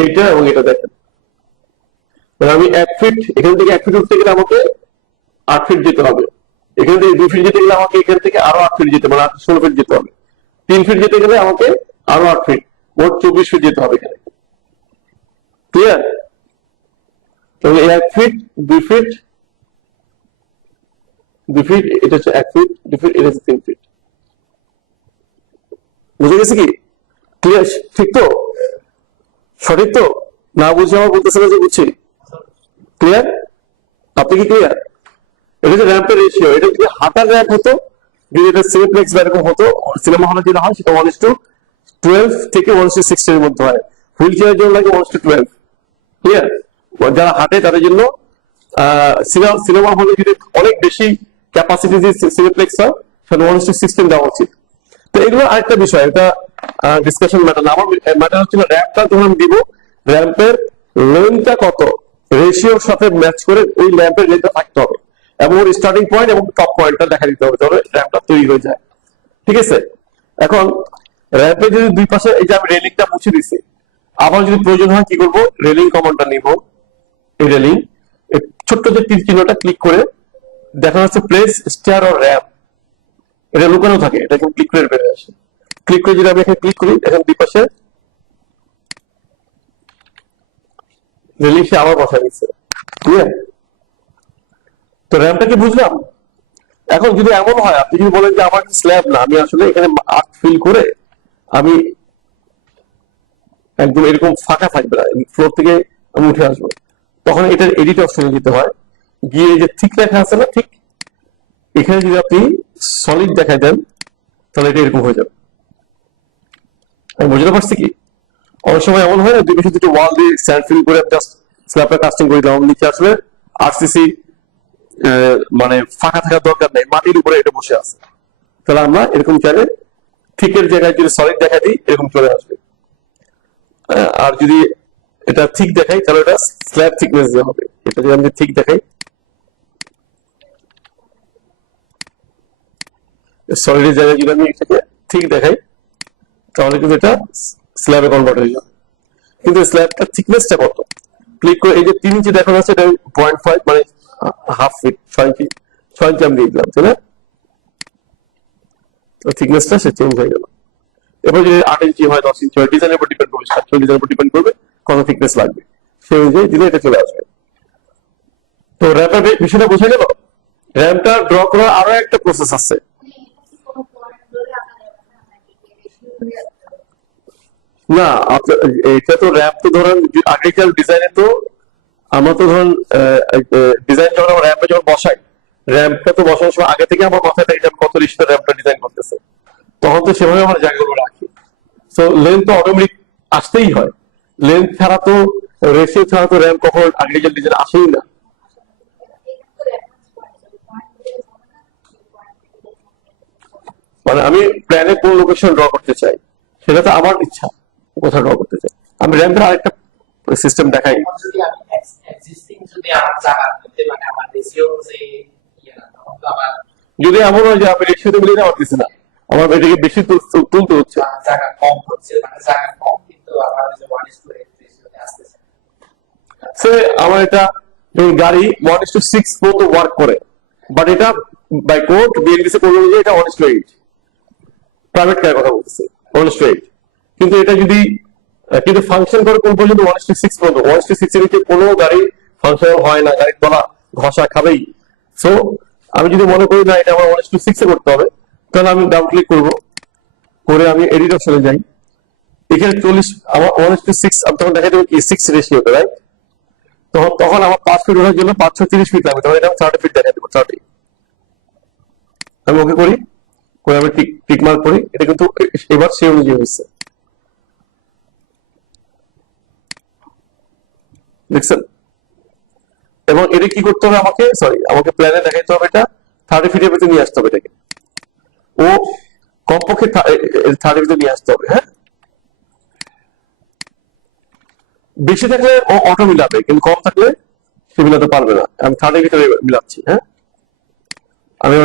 এইটা এবং এটা দেখেন, আমি 1 ফিট, এখান থেকে 1 ফিট উঠতে গেলে আমাকে 8 ফিট যেতে হবে, এখান থেকে 2 ফিট যেতে গেলে আমাকে এখান থেকে আরো 8 ফিট যেতে, মানে 16 ফিট যেতে হবে, 3 ফিট যেতে গেলে আমাকে আরো 8 ফিট, মোট 24 ফিট যেতে হবে এখানে। ক্লিয়ার? তাহলে 1 ফিট, 2 ফিট, 2 ফিট, এটা হচ্ছে 1 ফিট, 2 ফিট, এটা হচ্ছে 3 ফিট। বুঝে গেছে কি? ক্লিয়ার? ঠিক তো? সঠিক তো? না বুঝে আমার বলতেছে না যে বুঝছি। ক্লিয়ার? আপনি কি ক্লিয়ার? এটা হচ্ছে র্যাম্পের রেশিও। এটা যদি হাঁটার র্যাম্প হতো, যদি এটা সিনেপ্লেক্স বা এরকম হতো, সিনেমা হলে যেটা হয় সেটা 1:12 থেকে 1:16 এর মধ্যে হয়। হুইল চেয়ারের জন্য লাগে 1:12। ক্লিয়ার? যারা হাঁটে তাদের জন্য সিনেমা হলে যদি অনেক বেশি ক্যাপাসিটি সিনেপ্লেক্স হয় সেটা 1:16 দেওয়া উচিত। তো এগুলো আরেকটা বিষয়, এটা ডিসকাশন ম্যাটার না। আমার ম্যাটার হচ্ছে র্যাম্পটা যখন আমি দিব, র্যাম্পের লেন্থটা কত রেশিওর সাথে ম্যাচ করে ওই ল্যাম্পের লেন্থটা থাকতে হবে, এবং ওর স্টার্টিং পয়েন্ট এবং টপ পয়েন্টটা দেখা দিতে হবে, তাহলে র্যাম্পটা তৈরি হয়ে যায়। ঠিক আছে? এখন র্যাম্পে যদি দুই পাশে এই যে আমি রেলিংটা মুছে দিছি, আবার যদি প্রয়োজন হয় কি করবো, রেলিং কমান্ডটা নিব, এই রেলিং ছোট্ট যে তীর চিহ্নটা ক্লিক করে দেখা যাচ্ছে প্লেস স্টেয়ার অর র্যাম্প, এটা লুকানো থাকে, এটা এখন ক্লিক করে বেরিয়ে আসে। ক্লিক করে যদি আমি এখানে ক্লিক করি, এখন দুই পাশে রেলিং সে আবার বসা দিচ্ছে। ঠিক আছে? তো র্যাম্পটা কি বুঝলাম? এখন যদি এমন হয়, আপনি যদি বলেন যে আমার স্ল্যাব না, আমি আসলে এখানে আর্ট ফিল করে আমি একদম এরকম ফাঁকা থাকবে না, ফ্লোর থেকে আমি উঠে আসবো, তখন এটার এডিট অপশনে যেতে হয়, গিয়ে যে ঠিক লেখা আছে না, ঠিক এখানে যদি আপনি সলিড দেখাই দেন তাহলে এটা এরকম হয়ে যাবে। আমি বুঝতে পারছি কি? অনেক সময় এমন হয় না, দুই পাশে দুটো ওয়াল দিয়ে স্যান্ড ফিল করে জাস্ট স্ল্যাবটা কাস্টিং করে দিলাম, নিচে আসলে আরসিসি মানে ফাঁকা থাকার দরকার নেই, মাটির উপরে এটা বসে আছে, তাহলে আমরা এরকম চাইলে ঠিকের জায়গায় যদি সলিড দেখা দিই এরকম চলে আসবে। আর যদি এটা ঠিক দেখাই তাহলে এটা স্ল্যাব থিকনেস দেওয়া হবে। এটা যদি আমি ঠিক দেখাই, সলিডের জায়গায় যদি আমি এটাকে ঠিক দেখাই তাহলে কিন্তু এটা স্ল্যাবে কনভার্ট হয়ে যাবে। কিন্তু স্ল্যাবটার থিকনেসটা কত? ক্লিক করে এই যে 3 ইঞ্চি দেখা যাচ্ছে, এটা 0.5 মানে হাফ ফিট, 6 ইঞ্চি, 6 ইঞ্চি আমি দিয়ে দিলাম, তাই না? তো থিকনেসটা সে চেঞ্জ হয়ে গেল। এবার যদি 8 ইঞ্চি হয়, 10 ইঞ্চি হয়, ডিজাইনের উপর ডিপেন্ড করবে, স্ট্রাকচার ডিজাইনের উপর ডিপেন্ড করবে কত থিকনেস লাগবে, সেই অনুযায়ী দিলে এটা চলে আসবে। তো র্যাম্পের বিষয়টা বোঝা গেল। র্যাম্পটা ড্র করার আরো একটা প্রসেস আছে। না, এটা তো র্যাম্প তো ধরেন আর্টিফিশিয়াল ডিজাইনে তো আমরা তো ধরুন ডিজাইন যখন আমরা র্যাম্পে যখন বসাই, র্যাম্পটা তো বসানোর সময় আগে থেকে আমার মাথায় থাকে কত রেশিওতে র্যাম্পটা ডিজাইন করতেছে, তখন তো সেভাবে আমরা জায়গাগুলো রাখি। সো লেন্থ তো অটোমেটিক আসতেই হয়, লেন্থ ছাড়া তো, রেশিও ছাড়া তো র্যাম্প কখন আর্টিফিশিয়াল ডিজাইন আসেই না। মানে আমি প্ল্যানে কোন লোকেশন ড্র করতে চাই সেটা তো আমার ইচ্ছা, কোথাও ড্র করতে চাই। আমি র্যাম্পের আরেকটা সিস্টেম দেখাই। যদি আমি এক্সিস্টিং যদি আমার জায়গা করতে মানে আমার রেশিও অনুযায়ী তখন তো আমার যদি এমন হয় যে আমি রেশিওতে মিলিয়ে নেওয়া পারতেছি না, আমার এটাকে বেশি তুলতে হচ্ছে, জায়গা কম হচ্ছে, মানে জায়গা কম কিন্তু আমার যে 1:8 রেশিওতে আসতেছে, সে আমার এটা গাড়ি 1:6 পর্যন্ত ওয়ার্ক করে, বাট এটা বাই কোড বিএনপিসি কোড অনুযায়ী এটা 1:8, প্রাইভেট কারের কথা বলতেছে 1:8, কিন্তু এটা যদি কিন্তু ফাংশন করে কোন পর্যন্ত 1:6 পর্যন্ত, 1:6 এর নিচে কোনো গাড়ি ফাংশনাল হয় না, গাড়ির তলা ঘষা খাবেই। সো আমি যদি মনে করি না এটা আমার 1:6 এ করতে হবে, তাহলে আমি ডাবল ক্লিক করবো, করে আমি এডিট অপশনে যাই, এখানে 40 আমার 1:6 আমি তখন দেখা যাবে কি 6 রেশিওতে, রাইট? তখন আমার 5 ফিট ওঠার জন্য 530 ফিট লাগবে, তখন এটা 30 ফিট দেখা দেবো, 30। আমি ওকে করি, করে আমি টিক মার্ক করি, এটা কিন্তু এবার সেই অনুযায়ী হয়েছে, দেখছেন? এবং এটা কি করতে হবে আমাকে, সরি আমাকে প্ল্যানে দেখাইতে হবে এটা 30 ফিটের ভিতরে নিয়ে আসতে হবে এটাকে, ও কমপক্ষে 30 ভিতরে নিয়ে আসতে হবে। হ্যাঁ, বেশি থাকলে ও অটো মিলাবে, কিন্তু কম থাকলে সে মিলাতে পারবে না। আমি 30 ভিতরে মিলাচ্ছি। হ্যাঁ, আমি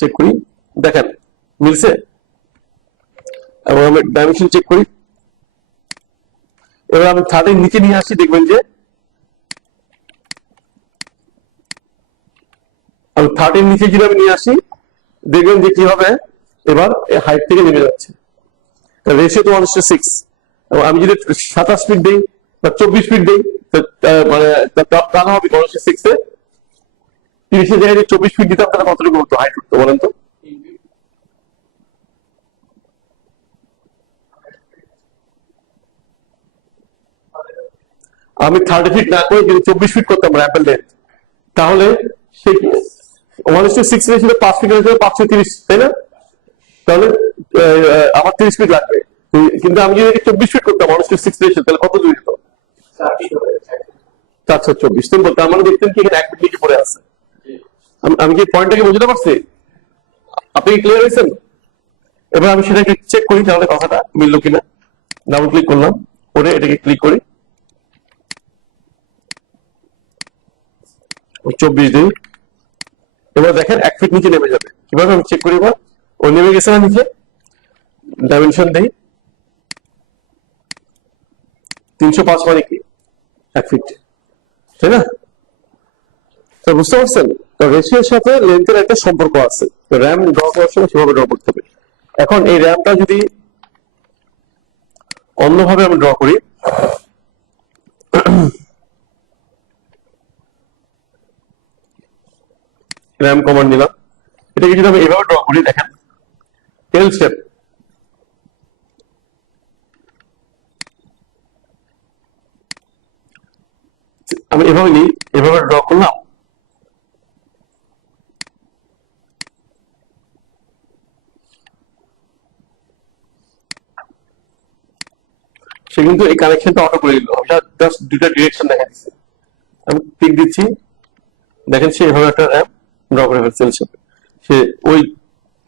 চেক করি, দেখেন মিলছে, এবং আমি ডাইমেনশন চেক করি। এবার আমি 30 নিচে নিয়ে আসছি, দেখবেন যে আমি 30 নিচে যদি আমি নিয়ে আসি, দেখবেন যে কি হবে, এবার হাইট থেকে নেমে যাচ্ছে, রেশিও তো 1:6। এবং আমি যদি 27 ফিট দিই বা 24 ফিট দিই, মানে তাহলে হবে 1:6 এ 30 জায়গায় 24 ফিট দিতাম, তাহলে কতটুকু হতো হাইট উঠতো বলেন তো? আমি 30 ফিট না করে যদি 24 ফিট করতাম র্যাম্পের লেন্থ, তাহলে সে 1:6 রেশিও 5 ফিট হয়েছে 530, তাই না? তাহলে আমার 30 ফিট লাগবে। কিন্তু আমি যদি 24 ফিট করতাম 1:6 রেশিও, তাহলে কত জুড়ে যেত? 424। সিম্পল। তার মানে দেখতেন কি এখানে 1 ফিট নিচে পড়ে আছে। আমি কি পয়েন্টটাকে বুঝতে পারছি? আপনি কি ক্লিয়ার হয়েছেন? এবার আমি সেটাকে চেক করি তাহলে কথাটা মিললো কিনা। ডাবল ক্লিক করলাম, করে এটাকে ক্লিক করি, 24 দিন। এবার দেখেন 1 ফিট নিচে নেমে যাবে। কিভাবে আমি চেক করি? এবার ও নেমে গেছে না নিচে? ডাইমেনশন দেই, 305 মানে কি 1 ফিট, তাই না? তো বুঝতে পারছেন, রেশিওর সাথে লেন্থের একটা সম্পর্ক আছে। র্যাম ড্র করার সময় সেভাবে ড্র করতে হবে। এখন এই র্যামটা যদি অন্যভাবে আমি ড্র করি, র্যাম কমান্ড নিলাম, এটাকে যদি আমি এভাবে ড্র করি, দেখেন এল শেপ, আমি এভাবে নিই, এভাবে ড্র করলাম, সে কিন্তু এই কানেকশনটা অটো করে দিল। আমি জাস্ট দুটা ডিরেকশন দেখা দিচ্ছি, আমি ক্লিক দিচ্ছি, দেখেন সে এভাবে একটা র্যাম ড্র করে ফেলছে এল শেপে। সে ওই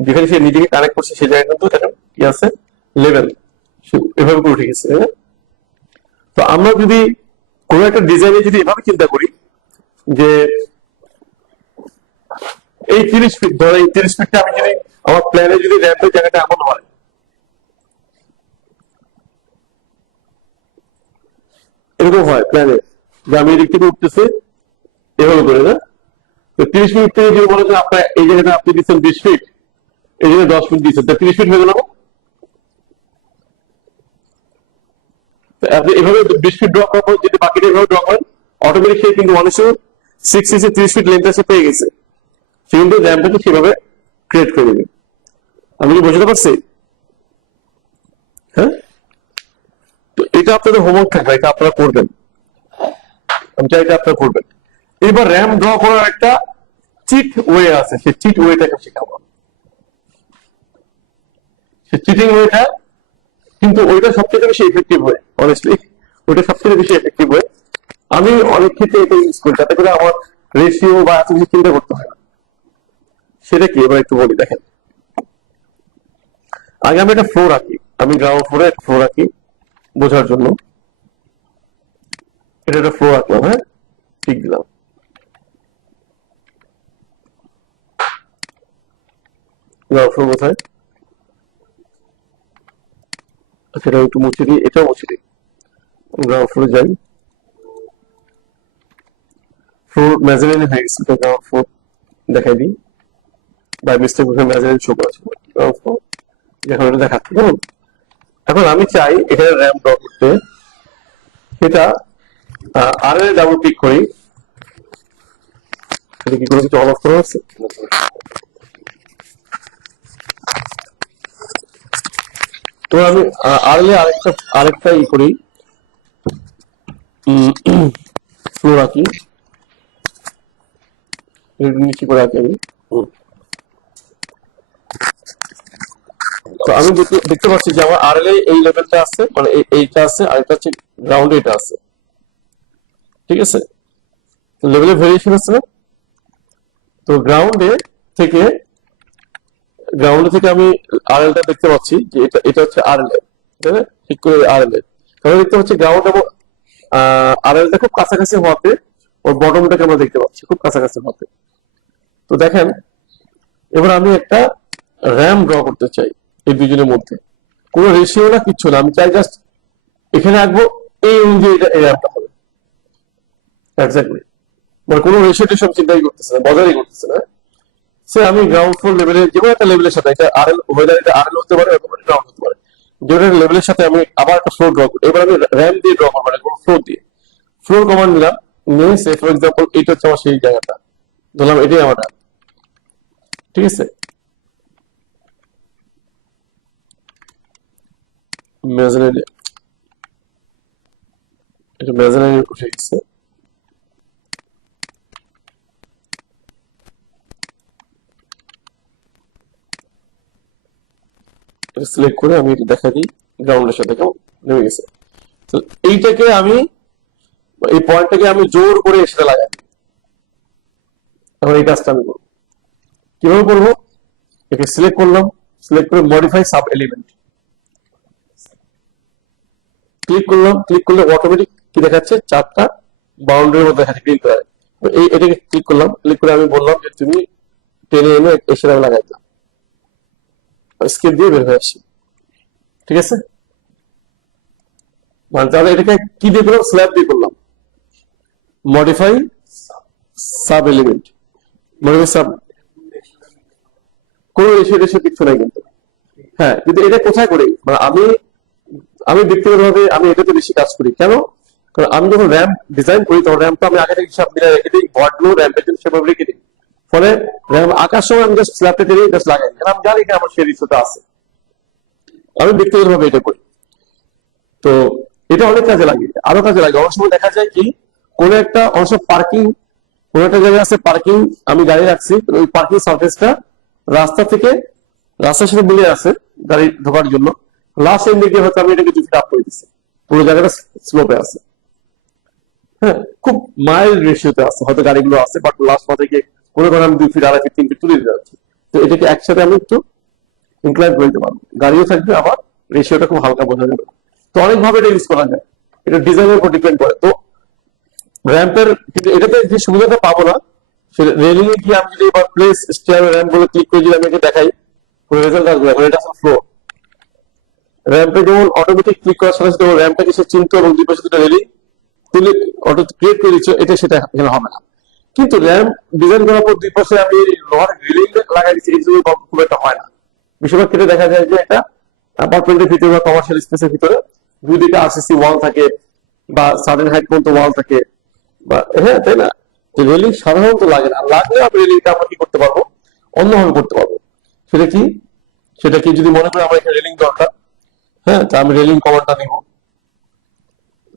যেখানে সে নিজেকে কানেক্ট করছে সেই জায়গায় কিন্তু দেখেন কি আছে, লেভেল, সে এভাবে করে উঠে গেছে, তাই না? তো আমরা যদি কোনো একটা ডিজাইনে যদি এভাবে চিন্তা করি যে এই 30 ফিট, ধরো এই 30 ফিটটা আমি যদি আমার প্ল্যানে যদি র্যাম্পের জায়গাটা এমন হয়, এরকম হয় প্ল্যানে যে আমি এদিক থেকে উঠতেছে এভাবে করে, না? তো 30 ফিট থেকে যদি বলে যে আপনার এই জায়গাটা আপনি দিচ্ছেন 20 ফিট, এই জায়গায় 10 ফিট দিচ্ছেন, তা 30 ফিট হয়ে গেল। আপনি এভাবে 20 ফিট ড্র করার পর যদি বাকিটা এভাবে ড্র করেন, অটোমেটিক সে কিন্তু 1:6 ইঞ্চি 30 ফিট লেন্থ এসে পেয়ে গেছে। সে কিন্তু র্যাম্পটাকে সেভাবে ক্রিয়েট করে দেবে। আমি কি বুঝতে পারছি? হ্যাঁ, তো এটা আপনাদের হোমওয়ার্ক থাকবে, এটা আপনারা করবেন, আমি চাই এটা আপনারা করবেন। এবার র্যাম ড্র করার একটা চিট ওয়ে আছে, সেই চিট ওয়েটাকে শেখাবো। সে চিটিং ওয়েটা কিন্তু ওইটা সবচেয়ে বেশি এফেক্টিভ হয়, অনেস্টলি ওইটা সবচেয়ে বেশি এফেক্টিভ হয়। আমি অনেক ক্ষেত্রে এটা ইউজ করি, যাতে করে আমার রেশিও বা এত কিছু চিন্তা করতে হয় না। সেটা কি এবার একটু বলি, দেখেন। আগে আমি একটা ফ্লোর আঁকি, আমি গ্রাউন্ড ফ্লোরে একটা ফ্লোর আঁকি বোঝার জন্য। এটা একটা ফ্লোর আঁকলাম, হ্যাঁ, ঠিক দিলাম। গ্রাউন্ড ফ্লোর কোথায়? সেটা একটু মুছে দিই, এটাও মুছে দিই। গ্রাউন্ড ফ্লোরে যাই, ফ্লোর মেজারিন হয়ে গেছে, তো গ্রাউন্ড ফ্লোর দেখাই দিই। বাই মিস্টেক ওখানে মেজারিন শো করেছে, গ্রাউন্ড ফ্লোর এখন এটা দেখাচ্ছে, কেমন? এখন আমি চাই এখানে র্যাম ড্র করতে, এটা আর এ ডাবল ক্লিক করি। এটা কি কোনো কিছু অন অফ করা আছে? তো আমি আর এ আরেকটা ই করি, ফ্লোর আঁকি, নিচে করে আঁকি আমি। তো আমি দেখতে পাচ্ছি যে আমার আর এল এই লেভেলটা আছে, মানে এইটা আছে, আর এটা হচ্ছে গ্রাউন্ডে এটা আছে, ঠিক আছে? লেভেলের ভেরিয়েশন আছে না? তো থেকে গ্রাউন্ডে থেকে আমি আর এলটা দেখতে পাচ্ছি যে এটা এটা হচ্ছে আর এল, তাই না? ঠিক করে আর এল, তাহলে দেখতে পাচ্ছি গ্রাউন্ড এবং আর এলটা খুব কাছাকাছি হওয়াতে ওর বটমটাকে আমরা দেখতে পাচ্ছি খুব কাছাকাছি হওয়াতে। তো দেখেন, এবার আমি একটা র্যাম ড্র করতে চাই এই দুজনের মধ্যে, কোনো রেশিও না, কিচ্ছু না, আমি চাই জাস্ট এখানে আঁকবো, এই অনুযায়ী এটা এই র্যামটা হবে এক্স্যাক্টলি, মানে কোনো রেশিও টেশন চিন্তাই করতেছে না, বজারই করতেছে না। সে আমি গ্রাউন্ড ফ্লোর লেভেলে যে কোনো একটা লেভেলের সাথে, এটা আর এল ওয়েদার, এটা আর এল হতে পারে, গ্রাউন্ড হতে পারে, যেটা লেভেলের সাথে আমি আবার একটা ফ্লোর ড্র করি। এবার আমি র্যাম দিয়ে ড্র করবো, মানে কোনো ফ্লোর দিয়ে, ফ্লোর কমান্ড নিলাম, নিয়ে সে ফর এক্সাম্পল এটা হচ্ছে আমার সেই জায়গাটা, ধরলাম এটাই আমার র্যাম, ঠিক আছে? মেজারিন, এটা মেজারিন উঠে গেছে, এটা সিলেক্ট করে আমি এটা দেখা দিই, গ্রাউন্ডের সাথে, কেমন নেমে গেছে। তো এইটাকে আমি, এই পয়েন্টটাকে আমি জোর করে সেটা লাগাই। এখন এই কাজটা আমি করবো কিভাবে করবো, একে সিলেক্ট করলাম, সিলেক্ট করে মডিফাই সাব এলিমেন্ট ক্লিক করলাম, ক্লিক করলে অটোমেটিক কি দেখাচ্ছে, চারটা বাউন্ডারির মধ্যে দেখাচ্ছে গ্রিন কালার। এই এটাকে ক্লিক করলাম, ক্লিক করে আমি বললাম যে তুমি টেনে এনে এসে আমি লাগাই দিলাম, স্কেপ দিয়ে বের হয়ে আসি, ঠিক আছে। মানে তাহলে এটাকে কি দিয়ে করলাম, স্ল্যাব দিয়ে করলাম, modify sub element, modify sub, কোনো রেশিও রেশিও কিছু নাই কিন্তু। হ্যাঁ, কিন্তু এটা কোথায় করি, মানে আমি আমি ব্যক্তিগতভাবে আমি এটাতে বেশি কাজ করি। কেন? কারণ আমি যখন র্যাম্প ডিজাইন করি তখন র্যাম্পটা আমি আগে থেকে হিসাব মিলে রেখে দিই, ভয়েডগুলো র্যাম্পের জন্য সেভাবে রেখে দিই। ফলে র্যাম্প আঁকার সময় আমি জাস্ট স্ল্যাবটা টেনে জাস্ট লাগাই, কারণ আমি জানি যে আমার সেই রিসোটা আছে। আমি ব্যক্তিগতভাবে এটা করি। তো এটা অনেক কাজে লাগে, আরো কাজে লাগে। অনেক সময় দেখা যায় কি, কোন একটা অংশ পার্কিং, কোন একটা জায়গায় আছে পার্কিং, আমি গাড়ি রাখছি, ওই পার্কিং সার্ফেসটা রাস্তা থেকে রাস্তার সাথে মিলে আছে গাড়ি ঢোকার জন্য, লাস্ট এন্ড দিকে হয়তো আমি এটাকে 2 ফিট আপ করে দিচ্ছি, পুরো জায়গাটা স্লোপে আছে। হ্যাঁ, খুব মাইল্ড রেশিওতে আছে হয়তো গাড়িগুলো আছে, বাট লাস্ট পথে গিয়ে কোনো কারণে আমি 2 ফিট, 2.5 ফিট, 3 ফিট তুলে দিতে যাচ্ছি। তো এটাকে একসাথে আমি একটু ইনক্লাইন করে দিতে পারবো, গাড়িও থাকবে, আবার রেশিওটা খুব হালকা বোঝা যাবে। তো অনেকভাবে এটা ইউজ করা যায়, এটা ডিজাইনের উপর ডিপেন্ড করে। তো র্যাম্পের কিন্তু এটাতে যে সুবিধাটা পাবো না, সেটা রেলিং এ গিয়ে আমি যদি এবার প্লেস স্টেয়ার র্যাম্প বলে ক্লিক করে যদি আমি এটা দেখাই, কোনো রেজাল্ট আসবে। এখন এটা আসলে ফ্লো র্যাম্পে যেমন অটোমেটিক ক্লিক করার সাথে সাথে র্যাম্পটাকে সে চিনতো এবং দুই পাশে দুটো রেলিং তুলে অটো ক্রিয়েট করে দিচ্ছে, এটা সেটা এখানে হবে না। কিন্তু র্যাম্প ডিজাইন করার পর দুই পাশে আমি লোহার রেলিং লাগাই দিচ্ছি, এই জন্য খুব একটা হয় না। বেশিরভাগ ক্ষেত্রে দেখা যায় যে এটা অ্যাপার্টমেন্টের ভিতরে বা কমার্শিয়াল স্পেসের ভিতরে দুই দিকে আরসিসি ওয়াল থাকে বা সার্টেন হাইট পর্যন্ত ওয়াল থাকে, বা হ্যাঁ তাই না, যে রেলিং সাধারণত লাগে না। লাগলে আমি রেলিংটা আমরা কি করতে পারবো, অন্যভাবে করতে পারবো। সেটা কি, সেটা কি যদি মনে করি আমার এখানে রেলিং দরকার, হ্যাঁ, তা আমি রেলিং কমান্ডটা নিব,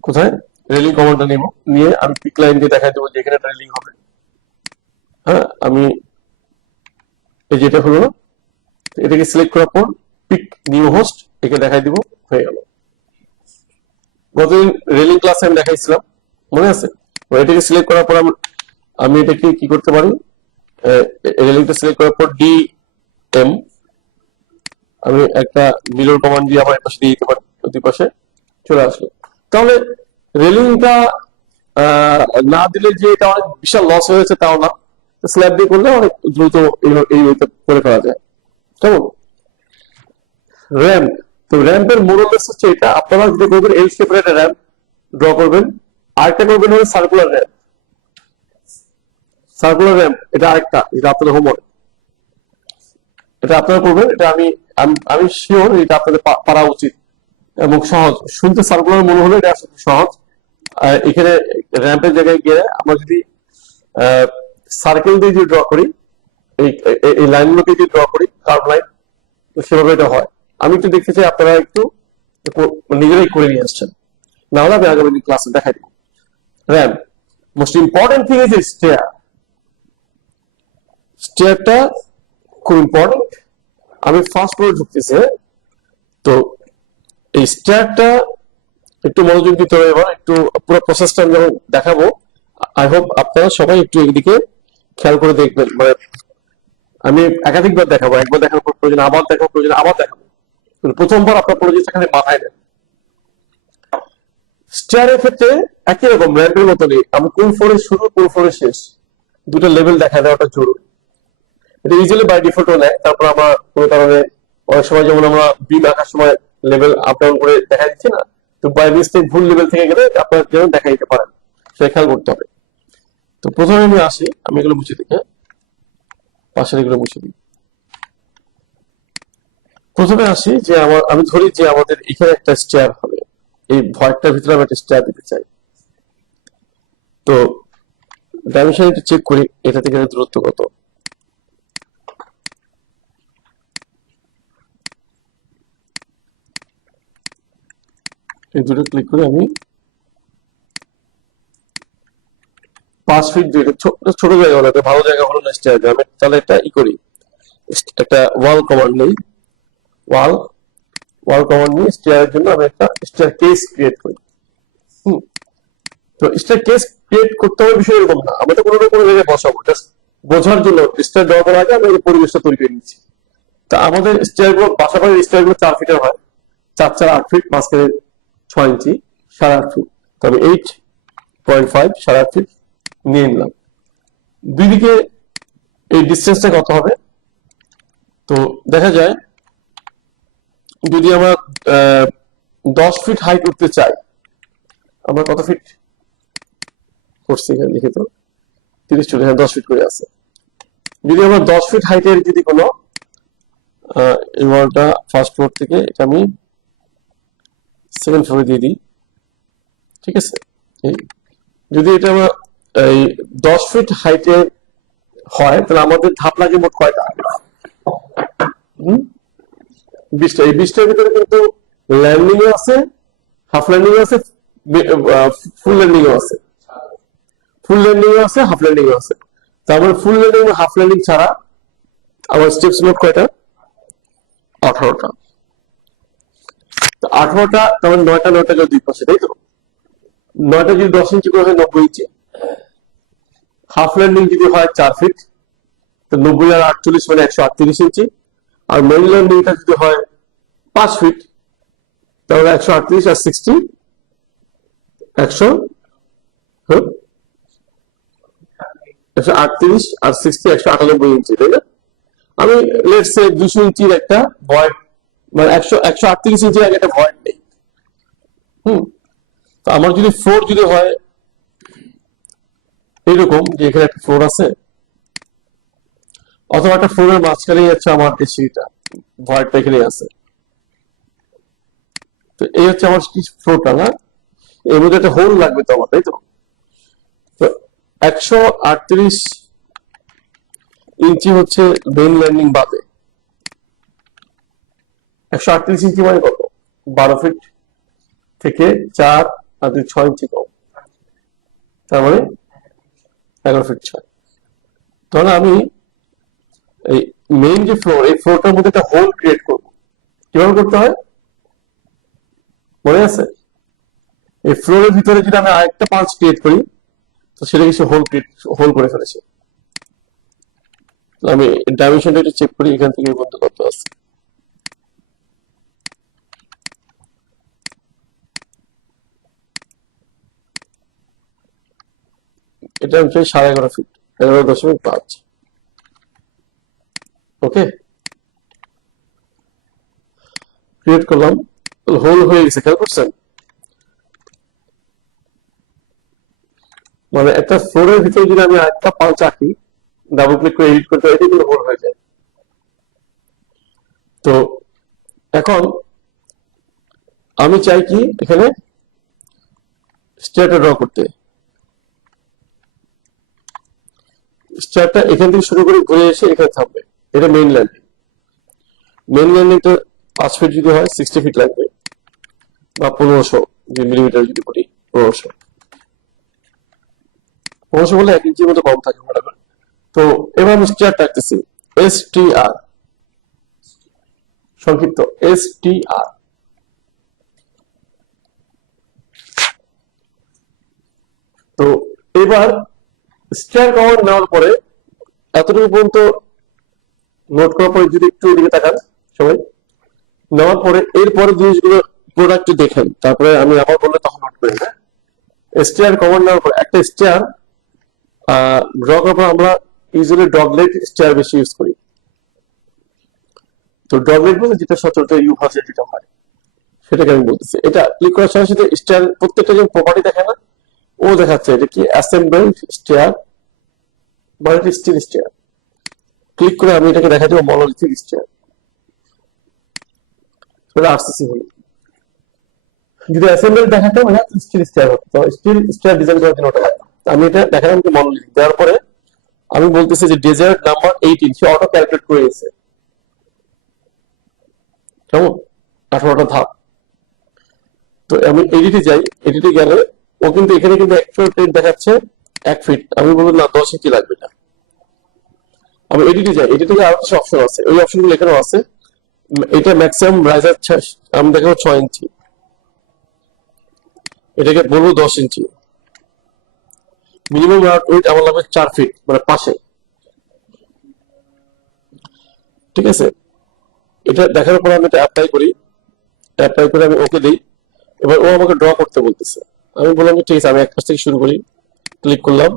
কোথায় রেলিং কমান্ডটা নিব, নিয়ে আমি পিক লাইন দিয়ে দেখাই দেবো যে এখানে একটা রেলিং হবে। হ্যাঁ, আমি এই যেটা হলো এটাকে সিলেক্ট করার পর পিক নিউ হোস্ট একে দেখাই দিব, হয়ে গেল। গতদিন রেলিং ক্লাসে আমি দেখাইছিলাম, মনে আছে? এটাকে সিলেক্ট করার পর আমি এটাকে কি করতে পারি, রেলিংটা সিলেক্ট করার পর ডি এম আমি একটা মিরর কমান্ড দিয়ে আমার পাশে দিয়ে দিতে পারি, দুই পাশে চলে আসলো। তাহলে রেলিংটা না দিলে যে এটা অনেক বিশাল লস হয়েছে তাও না, স্ল্যাব দিয়ে করলে অনেক দ্রুত এই করে ফেলা যায়। কেমন? র্যাম্প, তো র্যাম্পের মোরালেস হচ্ছে এটা, আপনারা যেটা করবেন এল শেপের একটা র্যাম্প ড্র করবেন, আরেকটা করবেন হলো সার্কুলার র্যাম্প। সার্কুলার র্যাম্প এটা আরেকটা, এটা আপনাদের হোমওয়ার্ক, এটা আপনারা করবেন। এটা আমি শিওর এটা আপনাদের পারা উচিত এবং সহজ। শুনতে সার্কুলার মনে হলো, এটা আসলে সহজ। এখানে র্যাম্পের জায়গায় গিয়ে আমরা যদি সার্কেল দিয়ে যদি ড্র করি, এই লাইনগুলোকে যদি ড্র করি কার্ভ লাইন, তো সেভাবে এটা হয়। আমি একটু দেখতে চাই আপনারা একটু নিজেরাই করে নিয়ে আসছেন, না হলে আমি আগামী ক্লাসে দেখাই দিব। Ramp, most important thing is stair. স্টেয়ারটা খুব ইম্পর্টেন্ট। আমি ফার্স্ট ফ্লোরে ঢুকতেছি, তো এই স্টেয়ারটা একটু মনোযোগ দিতে হবে। এবার একটু পুরো প্রসেসটা আমি যখন দেখাবো, আই হোপ আপনারা সবাই একটু এদিকে খেয়াল করে দেখবেন। মানে আমি একাধিকবার দেখাবো, একবার দেখার পর প্রয়োজন আবার দেখাবো, প্রয়োজন আবার দেখাবো। প্রথমবার আপনার প্রয়োজন সেখানে মাথায় নেন। স্টেয়ারের ক্ষেত্রে একই রকম র্যাম্পের মতনই, আমি কোন ফ্লোরে শুরু কোন ফ্লোরে শেষ দুটো লেভেল দেখা দেওয়াটা জরুরি। এটা ইজিলি বাই ডিফল্টও নেয়। তারপর আমরা কোনো কারণে অনেক সময় যেমন আমরা বিম আঁকার সময় লেভেল আপ ডাউন করে দেখা দিচ্ছি না, তো বাই মিস্টেক ভুল লেভেল থেকে গেলে আপনার যেন দেখা দিতে পারেন, সেটা খেয়াল করতে হবে। তো প্রথমে আমি আসি, আমি এগুলো মুছে দিই, হ্যাঁ পাশের এগুলো মুছে দিই। প্রথমে আসি যে আমি ধরি যে আমাদের এখানে একটা স্টেয়ার হবে, এই ভয়েডটার ভিতরে আমি একটা স্টেয়ার দিতে চাই। তো ডাইমেনশন একটু চেক করি, এটা থেকে দূরত্ব কত। এই দুটো ক্লিক করে আমি 5 ফিট দিয়ে, ছোট জায়গা হলো, একটা ভালো জায়গা হলো না স্টেয়ার, আমি তাহলে একটা ই করি, একটা ওয়াল কমান্ড নেই, ওয়াল ওয়াল কমান্ড নিয়ে স্টেয়ারের জন্য আমি একটা স্টেয়ার কেস ক্রিয়েট করি। তো স্টেয়ার কেস ক্রিয়েট করতে হবে বিষয় এরকম না, আমরা তো কোনো না কোনো জায়গায় বসাবো, জাস্ট বোঝার জন্য স্টেয়ার দেওয়া করার আগে আমি এই পরিবেশটা তৈরি করে নিচ্ছি। তা আমাদের স্টেয়ার গুলো, বাসা বাড়ির স্টেয়ার গুলো 4 ফিটের হয়, 4 4 8 ফিট, মাঝখানে 6 ইঞ্চি, 8.5 ফিট, তবে 8.5 8.5 ফিট নিয়ে নিলাম। দুই দিকে এই ডিস্টেন্সটা কত হবে? তো দেখা যায় যদি আমরা 10 ফিট হাইট করতে চাই, আমরা কত ফিট করছি এখানে লিখে, তো 30 ফিট, হ্যাঁ 10 ফিট করে আছে। যদি আমরা 10 ফিট হাইটের যদি কোনো এই ওয়ালটা ফার্স্ট ফ্লোর থেকে এটা আমি সেকেন্ড ফ্লোরে দিয়ে দিই, ঠিক আছে। যদি এটা আমরা এই 10 ফিট হাইটের হয়, তাহলে আমাদের ধাপ লাগে মোট কয়টা? 20টা। এই 20টার ভিতরে কিন্তু ল্যান্ডিং আছে, হাফ ল্যান্ডিং আছে, ফুল ল্যান্ডিং আছে, ফুল ল্যান্ডিং আছে, হাফ ল্যান্ডিং আছে। তারপরে ফুল ল্যান্ডিং এবং হাফ ল্যান্ডিং ছাড়া আমার স্টেপস মোট কয়টা? 18টা। 18টা, তারপরে 9টা 9টা করে দুই পাশে, তাই তো? 9টা যদি 10 ইঞ্চি করে হয় 90 ইঞ্চি। হাফ ল্যান্ডিং যদি হয় 4 ফিট, তো 90 আর 48 মানে 138 ইঞ্চি। আর মেইন ল্যান্ডিংটা যদি হয় 5 ফিট, তাহলে 138 আর 60 138 আর 60 198 ইঞ্চি, তাই না? আমি লেটস সে 200 ইঞ্চির একটা ভয়েড, মানে 138 ইঞ্চির আগে একটা ভয়েড নেই। তো আমার যদি ফ্লোর যদি হয় এইরকম যে এখানে একটা ফ্লোর আছে, অথবা একটা ফ্লোরের মাঝখানেই হচ্ছে আমার এই সিঁড়িটা, ভয়েডটা এখানে আছে, তো এই হচ্ছে আমার ফ্লোরটা, না? এর মধ্যে একটা হোল লাগবে তো আমার, তাই তো? তো 138 ইঞ্চি হচ্ছে মেইন ল্যান্ডিং বাদে। 138 ইঞ্চি মানে কত? 12 ফিট থেকে 4 আর 6 ইঞ্চি কম, তার মানে 11 ফিট 6। তাহলে আমি এই মেইন যে ফ্লোর, এই ফ্লোরটার মধ্যে একটা হোল ক্রিয়েট করব। কিভাবে করতে হয় মনে আছে? এই ফ্লোরের ভিতরে যদি আমি আরেকটা পাঁচ ক্রিয়েট করি, তো সেটা কিছু হোল করে ফেলেছি। আমি ডাইমেনশনটা একটু চেক করি, এখান থেকে বন্ধ করতে আছে। এটা হচ্ছে 11.5 ফিট, 11.5। ওকে, ক্রিয়েট করলাম, হোল হয়ে গেছে, খেয়াল করছেন? মানে একটা ফ্লোরের ভিতরে যদি আমি আরেকটা পাঁচ আঁকি, ডাবল ক্লিক করে এডিট করতে, এটা কিন্তু হোল হয়ে যায়। তো এখন আমি চাই কি এখানে স্টেয়ারটা ড্র করতে। স্টেয়ারটা এখান থেকে শুরু করে ঘুরে এসে এখানে থামবে, এটা মেইন ল্যান্ডিং। মেইন ল্যান্ডিংটা 5 ফিট যদি হয় 60 ফিট লাগবে, বা 1500 মিলিমিটার যদি করি, 1500 বলে 1 ইঞ্চির মতো কম থাকে। তো এবার আমি স্টেয়ার টাকতেছি, STR, সংক্ষিপ্ত STR। তো এবার স্টেয়ার কমান্ড নেওয়ার পরে এতটুকু পর্যন্ত নোট করার পরে যদি একটু এদিকে তাকান সবাই, নেওয়ার পরে এরপরে জিনিসগুলো প্রোডাক্ট দেখেন, তারপরে আমি আবার বললে তখন নোট করি। হ্যাঁ, স্টেয়ার কমান্ড নেওয়ার পরে একটা স্টেয়ার ড্র করার পর আমরা ইউজুয়ালি ডগলেট স্টেয়ার বেশি ইউজ করি। তো ডগলেট বলতে যেটা সচরাচর ইউ ভাষায় যেটা হয় সেটাকে আমি বলতেছি। এটা ক্লিক করার সাথে সাথে স্টেয়ার প্রত্যেকটা যে প্রপার্টি দেখে না, ও দেখাচ্ছে এটা কি অ্যাসেম্বলড স্টেয়ার বা এটা স্টিল স্টেয়ার। ক্লিক করে আমি এটাকে দেখা দেবো মনোলিথিক স্টেয়ার, সেটা আরসিসি হলো। যদি অ্যাসেম্বলড দেখাতো মানে স্টিল স্টেয়ার হতো, তো স্টিল স্টেয়ার ডিজাইন করার জন্য ওটা লাগতো। আমি এটা দেখালাম কি মনোলিথিক। দেওয়ার পরে আমি বলতেছি যে ডেজার্ট নাম্বার 18 সে অটো ক্যালকুলেট করে দিয়েছে, কেমন 18টা ধাপ। তো আমি এডিটে যাই, এডিটে গেলে ও কিন্তু এখানে কিন্তু অ্যাকচুয়াল প্লেট দেখাচ্ছে 1 ফিট। আমি বলবো না 10 ইঞ্চি লাগবে না। আমি এডিটে যাই, এডিটে গিয়ে আরো কিছু অপশন আছে, ওই অপশনগুলো এখানেও আছে। এটা ম্যাক্সিমাম রাইজার আমি দেখাবো 6 ইঞ্চি, এটাকে বলবো 10 ইঞ্চি। মিনিমাম ওয়েট আমার লাগবে 4 ফিট, মানে পাশে। ঠিক আছে, এটা দেখার পর আমি এটা অ্যাপ্লাই করি, অ্যাপ্লাই করে আমি ওকে দিই। এবার ও আমাকে ড্র করতে বলতেছে, আমি বললাম যে ঠিক আছে, আমি এক পাশ থেকে শুরু করি। ক্লিক করলাম।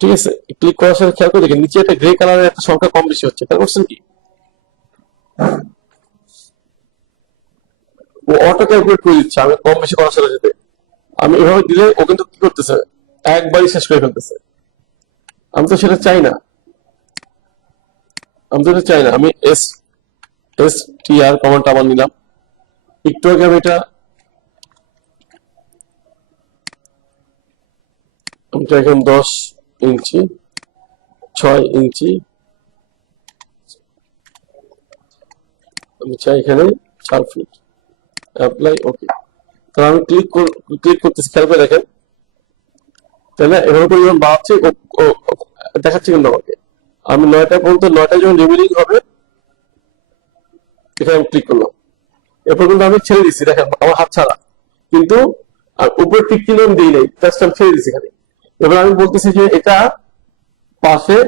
ঠিক আছে, ক্লিক করার সাথে খেয়াল করে দেখেন নিচে একটা গ্রে কালারের একটা সংখ্যা কম বেশি হচ্ছে, খেয়াল করছেন কি? ও অটো ক্যালকুলেট করে দিচ্ছে আমি কম বেশি করার সাথে সাথে। আমি এভাবে দিলে ও কিন্তু কি করতেছে, একবারই শেষ করে ফেলতেছে। আমি তো সেটা চাই না, আমি এস এস টি আর কমান্ড আবার নিলাম। একটু আগে আমি এটা এখন 10 ইঞ্চি, 6 ইঞ্চি, আমি চাই এখানে 4 ফিট। অ্যাপ্লাই, ওকে। তো আমি ক্লিক করতেছি, খেয়াল করে দেখেন, তাই না? এভাবে করে যখন বাড়াচ্ছি দেখাচ্ছে কিন্তু আমাকে। আমি 9টা পর্যন্ত, 9টায় যখন রিভিলিং হবে, এখানে আমি ক্লিক করলাম। এরপর কিন্তু আমি ছেড়ে দিচ্ছি, দেখেন আমার হাত ছাড়া, কিন্তু উপরে টিক চিহ্ন আমি দিই নাই, জাস্ট আমি ছেড়ে দিচ্ছি এখানে। এবার আমি বলতেছি যে এটা পাশে,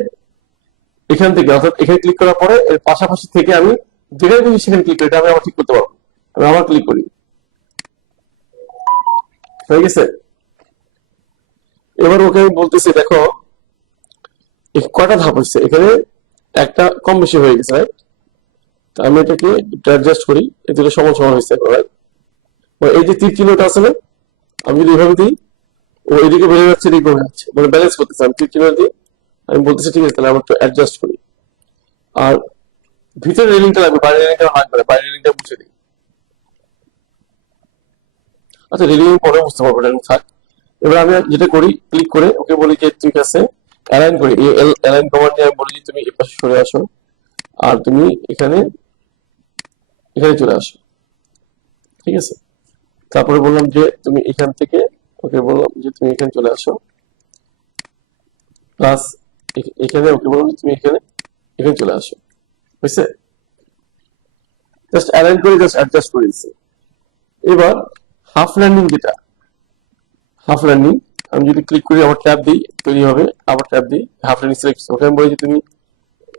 এখান থেকে অর্থাৎ এখানে ক্লিক করার পরে এর পাশাপাশি থেকে আমি যেখানে খুশি সেখানে ক্লিক করি, এটা আমি আবার ঠিক করতে পারবো। আমি আবার ক্লিক করি, হয়ে গেছে। এবার ওকে আমি বলতেছি দেখো কয়টা ধাপ হচ্ছে, এখানে একটা কম বেশি হয়ে গেছে, রাইট? আমি এটাকে একটু অ্যাডজাস্ট করি, এতে সমান সমান হয়েছে, রাইট? এই যে তীর চিহ্নটা আছে না, আমি যদি এইভাবে দিই, ও এদিকে বেড়ে যাচ্ছে, এদিকে কমে যাচ্ছে, মানে ব্যালেন্স করতেছে। আমি তীর চিহ্ন দিয়ে আমি বলতেছি ঠিক আছে, তাহলে আমরা একটু অ্যাডজাস্ট করি। আর ভিতরে রেলিংটা লাগবে, বাইরের রেলিংটা লাগবে না, বাইরের রেলিংটা মুছে দিই। আচ্ছা, রেলিং পরে বুঝতে পারবো, রেলিং থাক। এবার আমি যেটা করি, ক্লিক করে ওকে বলি যে ঠিক আছে, অ্যালাইন করি। এই অ্যালাইন কমান্ড দিয়ে আমি বলি যে তুমি এই পাশে সরে আসো, আর তুমি এখানে এখানে চলে আসো। ঠিক আছে, তারপরে বললাম যে তুমি এখান থেকে, ওকে বললাম যে তুমি এখানে চলে আসো, প্লাস এখানে ওকে বললাম যে তুমি এখানে এখানে চলে আসো। বুঝছে? জাস্ট অ্যালাইন করে জাস্ট অ্যাডজাস্ট করে দিচ্ছি। এবার হাফ ল্যান্ডিং, যেটা হাফ ল্যান্ডিং, আমি যদি ক্লিক করি আবার ট্যাব দিই, তৈরি হবে, আবার ট্যাব দিই, হাফ ল্যান্ডিং সিলেক্ট। ওকে আমি বলি যে তুমি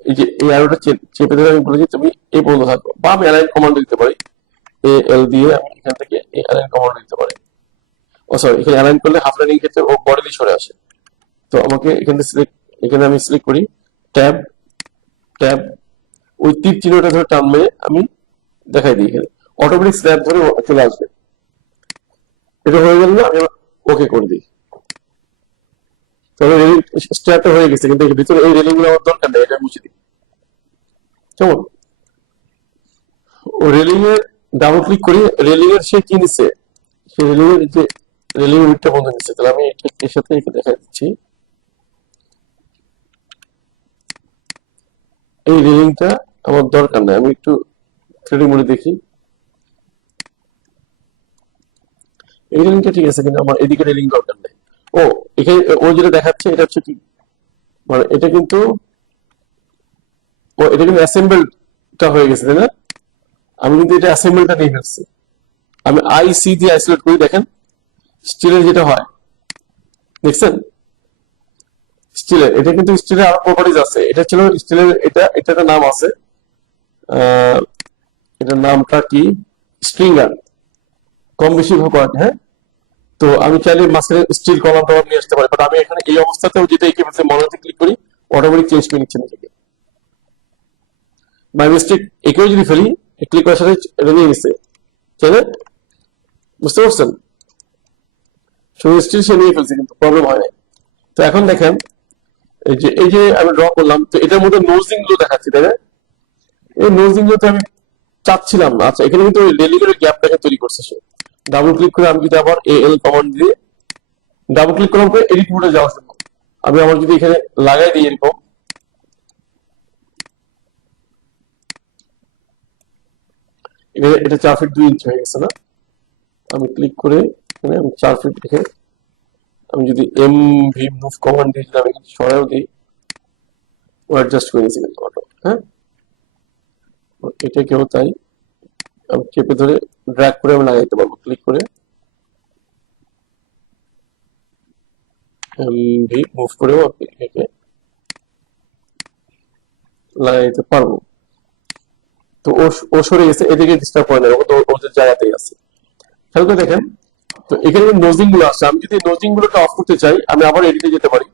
এই যে এই অ্যারোটা চেপে ধরে আমি বলি যে তুমি এই পর্যন্ত থাকো, বা আমি অ্যালাইন কমান্ড দিতে পারি, এ এল দিয়ে আমি এখান থেকে এই অ্যালাইন কমান্ড দিতে পারি। ও সরি, এখানে অ্যালাইন করলে হাফ ল্যান্ডিং ক্ষেত্রে ও বডি দিয়ে সরে আসে। তো আমাকে এখানে এখানে আমি সিলেক্ট করি, ট্যাব ট্যাব, ওই তীর চিহ্নটা ধরে টানলে আমি দেখাই দিই, এখানে অটোমেটিক স্ল্যাব ধরে চলে আসবে। এটা হয়ে গেল না, আমি ওকে করে দিই। তাহলে রেলিং স্ট্যাপটা হয়ে গেছে, কিন্তু এর ভিতরে এই রেলিং গুলো আমার দরকার নেই, এটা মুছে দিই। কেমন? ও রেলিং এর ডাবল ক্লিক করি, রেলিং এর সে কি নিচ্ছে, সে রেলিং এর যে রেলিং উইডটা বন্ধ নিচ্ছে। তাহলে আমি এর সাথে একে দেখা দিচ্ছি, এই রেলিংটা আমার দরকার নেই, আমি একটু থ্রিডি মোডে দেখি। এই রেলিংটা ঠিক আছে, কিন্তু আমার এদিকে রেলিং দরকার নেই। ও এখানে ও যেটা দেখাচ্ছে এটা হচ্ছে কি, মানে এটা কিন্তু অ্যাসেম্বলটা হয়ে গেছে, তাই না? আমি কিন্তু এটা অ্যাসেম্বলটা নিয়ে ফেলছি। আমি আই সি দিয়ে আইসোলেট করি, দেখেন স্টিলের যেটা হয়, দেখছেন? স্টিলের এটা কিন্তু স্টিলের আরো প্রপার্টিজ আছে। এটা ছিল স্টিলের, এটা একটা নাম আছে, এটার নামটা কি, স্ট্রিঙ্গার, কম বেশি প্রপার্টি। হ্যাঁ, তো আমি চাইলে মাঝখানে স্টিল কলাম টলাম নিয়ে আসতে পারি, বাট আমি এখানে এই অবস্থাতেও যেটা এঁকে ফেলছে, মনে ক্লিক করি, অটোমেটিক চেঞ্জ করে নিচ্ছে নিজেকে। বাই মিস্টেক একেও যদি ফেলি, ক্লিক করার সাথে এটা নিয়ে গেছে, তাই না? বুঝতে পারছেন? শুধু স্টিল সে নিয়ে ফেলছে, কিন্তু প্রবলেম হয় নাই। তো এখন দেখেন, এই যে আমি ড্র করলাম, তো এটার মধ্যে নোজিং গুলো দেখাচ্ছি, তাই না? এই নোজিং গুলোতে আমি চাচ্ছিলাম না। আচ্ছা, এখানে কিন্তু ডেলিভারি গ্যাপটাকে তৈরি করছে সে। ডাবল ক্লিক করে আমি যদি আবার এল কমান্ড দিয়ে ডাবল ক্লিক করার পরে এডিট মোডে যাওয়া সম্ভব। আমি আমার যদি এখানে লাগাই দিই এরকম, এটা 4 ফিট 2 ইঞ্চি হয়ে গেছে না? আমি ক্লিক করে এখানে আমি 4 ফিট রেখে, আমি যদি এম ভি মুভ কমান্ড দিয়ে যদি আমি সরাও দিই, ও অ্যাডজাস্ট করে নিয়েছি কিন্তু অটো। হ্যাঁ, এটাকেও তাই আমি চেপে ধরে ড্র্যাগ করে আমি লাগাইতে পারবো, ক্লিক করে মুভ করেও আপনি এটাকে লাগাইতে পারবো। তো ও সরে গেছে, এদিকে ডিস্টার্ব করে না, ও তো ওদের জায়গাতেই আছে। খেয়াল করে দেখেন, তো এখানে নোজিং গুলো আছে, আমি যদি নোজিং গুলোকে অফ করতে চাই আমি আবার এডিটে যেতে পারি।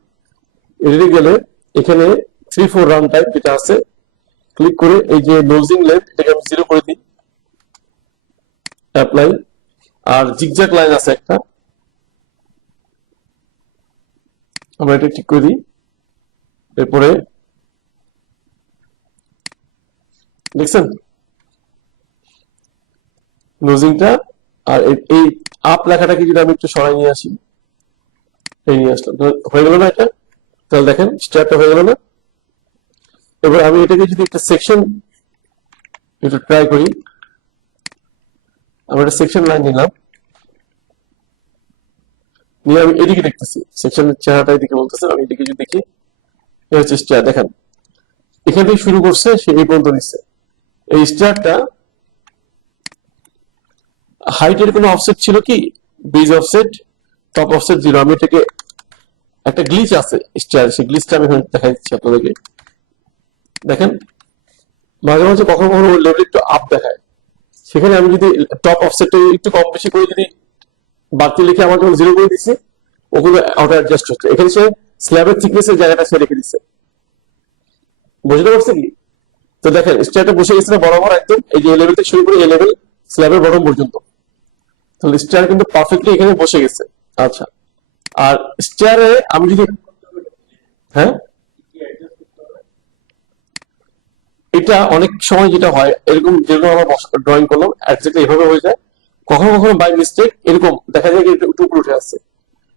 এডিটে গেলে এখানে 3-4 রান টাইপ যেটা আছে, ক্লিক করে এই যে নোজিং লেন্থ এটাকে আমি 0 করে দিই, অ্যাপ্লাই। আর জিগজ্যাগ লাইন আছে একটা, আমরা এটা ঠিক করে দিই। এরপরে দেখছেন নোজিংটা, আর এই আপ লেখাটাকে যদি আমি একটু সরাই নিয়ে আসি, এই নিয়ে আসলাম, হয়ে গেল না এটা? তাহলে দেখেন স্টারটা হয়ে গেল না? এবার আমি এটাকে যদি একটা সেকশন একটু ট্রাই করি, আমি একটা সেকশন লাইন নিলাম, নিয়ে আমি এদিকে দেখতেছি, সেকশনের চেহারাটা এদিকে বলতেছে, আমি এদিকে যদি দেখি এই হচ্ছে স্টার। দেখেন এখান থেকে শুরু করছে, সে এই পর্যন্ত নিচ্ছে। এই স্টারটা হাইটের কোনো অফসেট ছিল কি? Base offset, top offset 0। আমি এটাকে একটা গ্লিচ আছে স্টার, সেই গ্লিচটা আমি দেখাই দিচ্ছি আপনাদেরকে। দেখেন মাঝে মাঝে কখনো কখনো ওই লেভেল একটু আপ দেখায়, সেখানে আমি যদি টপ অফসেটটা একটু কম বেশি করে যদি বাড়তি লিখে আমার যখন 0 করে দিচ্ছি, ওগুলো অটো অ্যাডজাস্ট হচ্ছে। এখানে সে স্ল্যাবের থিকনেসের জায়গাটা সে রেখে দিচ্ছে, বুঝতে পারছে কি? তো দেখেন স্টারটা বসে গেছে না বরাবর একদম, এই যে লেভেল থেকে শুরু করে এই লেভেল স্ল্যাবের বটম পর্যন্ত। তাহলে স্টার কিন্তু পারফেক্টলি এখানে বসে গেছে। আচ্ছা, আর স্টারে আমি যদি, হ্যাঁ এটা অনেক সময় যেটা হয় এরকম, যেরকম আমরা ড্রয়িং করলাম একজাক্টলি এভাবে হয়ে যায়। কখনো কখনো বাই মিস্টেক এরকম দেখা যায় টুকরো উঠে আসছে।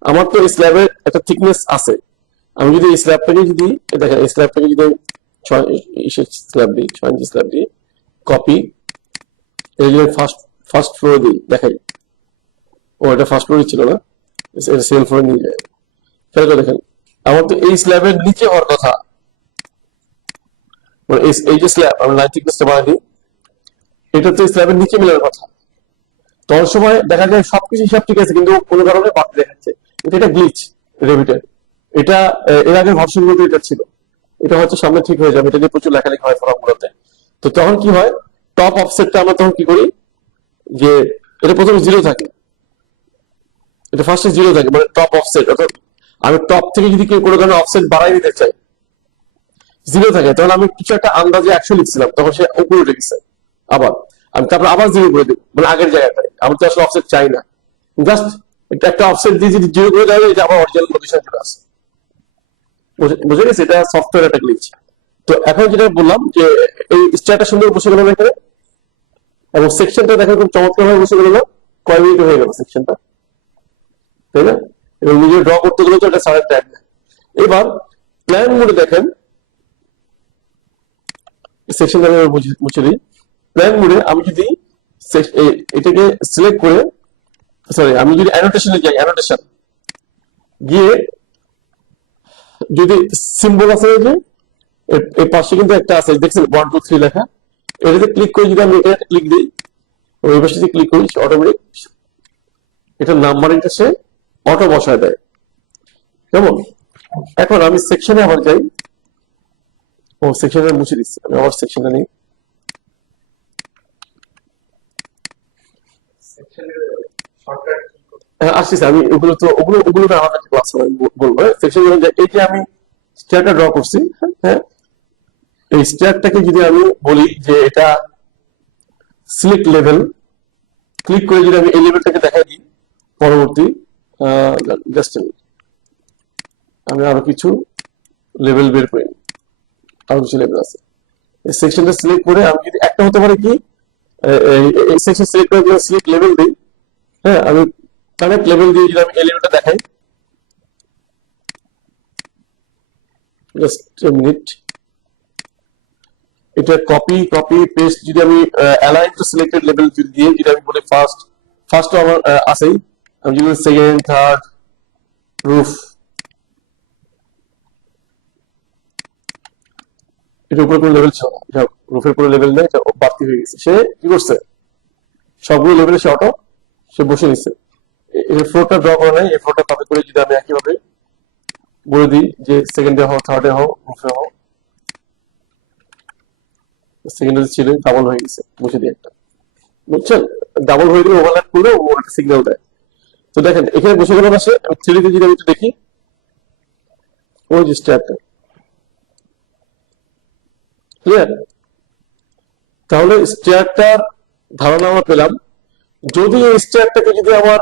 আমার তো এই স্ল্যাবের একটা থিকনেস আছে, আমি যদি এই স্ল্যাবটাকে যদি দেখেন, এই স্ল্যাবটাকে যদি 6 স্ল্যাব দিই, 6 ইঞ্চি স্ল্যাব দিই, কপি, এই যে ফার্স্ট ফ্লোরে দিই, দেখাই ও এটা ফার্স্ট ফ্লোরে ছিল না, এটা সেকেন্ড ফ্লোরে নিয়ে যায়। খেয়াল করে দেখেন আমার তো এই স্ল্যাবের নিচে হওয়ার কথা, মানে এই যে স্ল্যাব আমি লাইন থিকনেসটা বাড়াই দিই, এটা তো স্ল্যাবের নিচে মেলার কথা। তোর সময় দেখা যায় সবকিছু হিসাব ঠিক আছে, কিন্তু কোনো কারণে বাড়তে দেখাচ্ছে। এটা গ্লিচ রেভিটের, এটা এর আগের ভার্সন গুলোতে এটা ছিল। এটা হচ্ছে সামনে ঠিক হয়ে যাবে, এটা নিয়ে প্রচুর লেখালেখি হয় ফোরামগুলোতে। তো তখন কি হয়, টপ অফসেটটা আমরা তখন কি করি, যে এটা প্রথমে 0 থাকে, এটা ফার্স্টে 0 থাকে, মানে টপ অফসেট, অর্থাৎ আমি টপ থেকে যদি কেউ কোনো কারণে অফসেট বাড়াই দিতে চাই 0 থাকে, তখন আমি কিছু একটা আন্দাজে 100 লিখছিলাম, তখন সে উপরে উঠে গেছে। আবার আমি তারপর আবার 0 করে দেবো, মানে আগের জায়গাটায়। আমি তো আসলে অফসেট চাই না, জাস্ট একটা অফসেট দিয়ে যদি 0 করে দেওয়া যায়, এটা আবার অরিজিনাল লোকেশন চলে আসে। বুঝে গেছে? এটা সফটওয়্যার একটা গ্লিচ। তো এখন যেটা বললাম যে এই স্টারটা সুন্দর বসে গেল এখানে, এবং সেকশনটা দেখেন খুব চমৎকার ভাবে বসে গেল না? কয় মিনিট হয়ে গেল সেকশনটা, তাই না? এবং নিজে ড্র করতে গেলে তো এটা সারের টাইম। এবার প্ল্যান মোডে দেখেন, সেকশনটা আমি মুছে দিই। প্ল্যান মোডে আমি যদি এটাকে সিলেক্ট করে, সরি আমি যদি অ্যানোটেশনে যাই, অ্যানোটেশন গিয়ে যদি সিম্বল আছে যে এর পাশে কিন্তু একটা আছে দেখছেন 1 2 3 লেখা, এটাতে ক্লিক করে যদি আমি এটা ক্লিক দিই, ওই পাশে যদি ক্লিক করি অটোমেটিক এটা নাম্বারিংটা সে অটো বসায় দেয়। কেমন? এখন আমি সেকশনে আবার যাই, ও সেকশনে মুছে দিচ্ছি, আমি আবার সেকশনে নেই, আসছি আমি ওগুলো তো ওগুলো তো আমার ক্লাস বলবো। সেকশন এই যে আমি স্টারটা ড্র করছি, হ্যাঁ এই স্টারটাকে যদি আমি বলি যে এটা সিলেক্ট লেভেল, ক্লিক করে যদি আমি এই লেভেলটাকে দেখাই দিই, পরবর্তী জাস্ট আমি আরো কিছু লেভেল বের করি, আরো কিছু লেভেল আছে। এই সেকশনটা সিলেক্ট করে আমি যদি একটা হতে পারে কি, এই সেকশন সিলেক্ট করে যদি সিলেক্ট লেভেল দিই, হ্যাঁ আমি কানেক্ট লেভেল দিয়ে যদি আমি এই লেভেলটা দেখাই, জাস্ট মিনিট, এটা কপি পেস্ট যদি আমি অ্যালাইন টু সিলেক্টেড লেভেল দিয়ে যদি আমি বলি ফার্স্ট তো আমার আছেই, আমি যদি সেকেন্ড থার্ড রুফ, এটা উপরে কোনো লেভেল ছিল না, যাক রুফের পুরো লেভেল নেই, এটা বাড়তি হয়ে গেছে। সে কি করছে, সবগুলো লেভেলে সে অটো সে বসে নিচ্ছে। এই ফ্লোরটা ড্র করা নাই, এই ফ্লোরটা কপি করে যদি আমি একইভাবে বলে দিই যে সেকেন্ডে হও, থার্ডে হও, রুফে হও, সেকেন্ডে ছিল ডাবল হয়ে গেছে, বসে দিই একটা, বুঝছেন? ডাবল হয়ে গেলে ওভারল্যাপ করলে ও একটা সিগন্যাল দেয়। তো দেখেন এখানে বসে গেল না সে, আমি 3D যদি আমি একটু দেখি, ওই যে স্ট্যারটা, ক্লিয়ার? তাহলে স্ট্যারটার ধারণা আমরা পেলাম। যদি এই স্ট্যারটাকে যদি আমার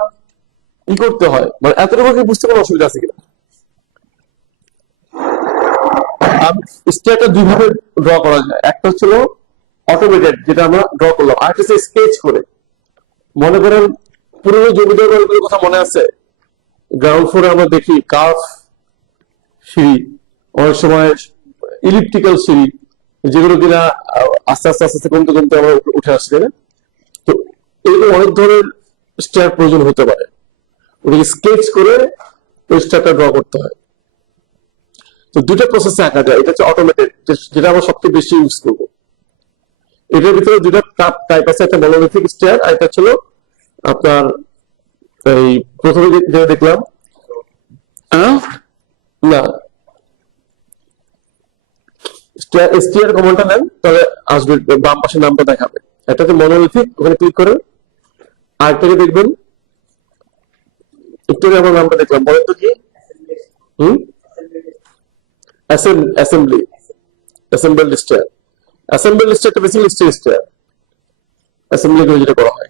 ই করতে হয়, মানে এতটুকু কি বুঝতে কোনো অসুবিধা আছে কিনা? স্ট্যারটা দুইভাবে ড্র করা যায়, একটা হচ্ছিল অটোমেটেড যেটা আমরা ড্র করলাম, আর একটা স্কেচ করে। মনে করেন পুরোনো জমিদার বাড়িগুলোর কথা মনে আছে, গ্রাউন্ড ফ্লোরে আমরা দেখি কার্ভ সিঁড়ি, অনেক সময় ইলিপ্টিক্যাল সিঁড়ি, যেগুলো কিনা আস্তে আস্তে আস্তে আস্তে কমতে কমতে আমরা উঠে আসছে। তো এরকম অনেক ধরনের স্ট্যার প্রয়োজন হতে পারে, ওটাকে স্কেচ করে ওই স্ট্যারটা ড্র করতে হয়। তো দুটো প্রসেসে আঁকা যায়, এটা হচ্ছে অটোমেটেড, যেটা আমরা সবচেয়ে বেশি ইউজ করবো। এটার ভিতরে দুটো টাইপ আছে, একটা মনোলিথিক স্ট্যার, আর এটা ছিল আপনার এই প্রথমে যেটা দেখলাম না, স্টিয়ার কমনটা নেন তাহলে আসবে, বাম পাশে নামটা দেখাবে। একটা হচ্ছে মনোলিথিক, ওখানে ক্লিক করেন। আরেকটাকে দেখবেন, একটু আগে আমার নামটা দেখলাম, বলেন তো কি? Assembly, assemble stair. অ্যাসেম্বল স্টিয়ারটা বেসিক্যালি স্টিয়ার স্টিয়ার অ্যাসেম্বলি করে যেটা করা হয়।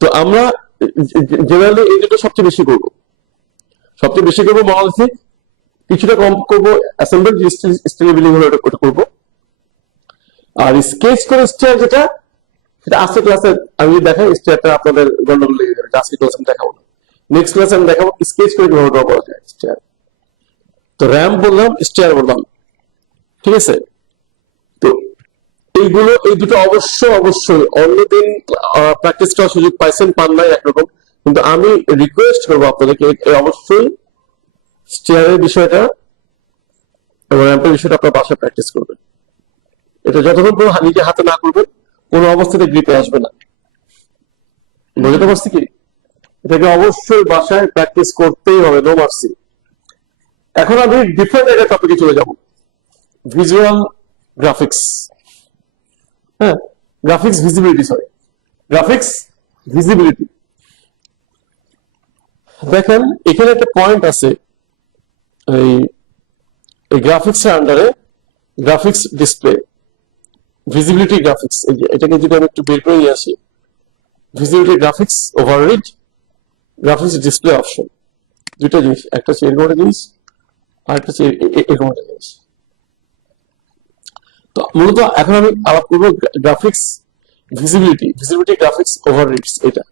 তো আমরা জেনারেলি এই দুটো সবচেয়ে বেশি করবো, সবচেয়ে বেশি করবো মনোলিথিক, কিছুটা কম করবো অ্যাসেম্বল, স্টিল বিল্ডিং হলো ওটা করবো। আর স্কেচ করে স্টিয়ার যেটা, সেটা আজকে ক্লাসে আমি দেখাই, স্টিয়ারটা আপনাদের গন্ডগোল লেগে যাবে, আজকে ক্লাসে আমি দেখাবো না, নেক্সট ক্লাসে আমি দেখাবো স্কেচ করে কিভাবে ড্র করা যায় স্টিয়ার। তো র্যাম্প বললাম, স্টিয়ার বললাম, ঠিক আছে? তো এইগুলো, এই দুটো অবশ্যই অন্যদিন প্র্যাকটিস করার সুযোগ পাইছেন, পান নাই একরকম, কিন্তু আমি রিকোয়েস্ট করবো আপনাদেরকে অবশ্যই স্টিয়ারের বিষয়টা এবং র্যাম্পের বিষয়টা আপনার বাসায় প্র্যাকটিস করবেন। এটা যতক্ষণ কোনো নিজে হাতে না করবেন, কোনো অবস্থাতে গ্রিপে আসবে না। বুঝতে পারছি কি? এটাকে অবশ্যই বাসায় প্র্যাকটিস করতেই হবে, নো মার্সি। এখন আমি ডিফারেন্ট একটা টপিকে চলে যাব, ভিজুয়াল গ্রাফিক্স। হ্যাঁ, graphics visibility, sorry, graphics visibility. দেখেন এখানে একটা পয়েন্ট আছে, এই গ্রাফিক্স এর আন্ডারে গ্রাফিক্স ডিসপ্লে, ভিজিবিলিটি গ্রাফিক্স। এই যে এটাকে যদি আমি একটু বের করে নিয়ে আসি, visibility graphics, overread, graphics display option, দুটো জিনিস, একটা হচ্ছে এরকম একটা জিনিস, আর একটা হচ্ছে এরকম একটা জিনিস। তো মূলত এখন আমি আলাপ করবো গ্রাফিক্স ভিজিবিলিটি, ভিজিবিলিটি গ্রাফিক্স ওভাররিডস, এটা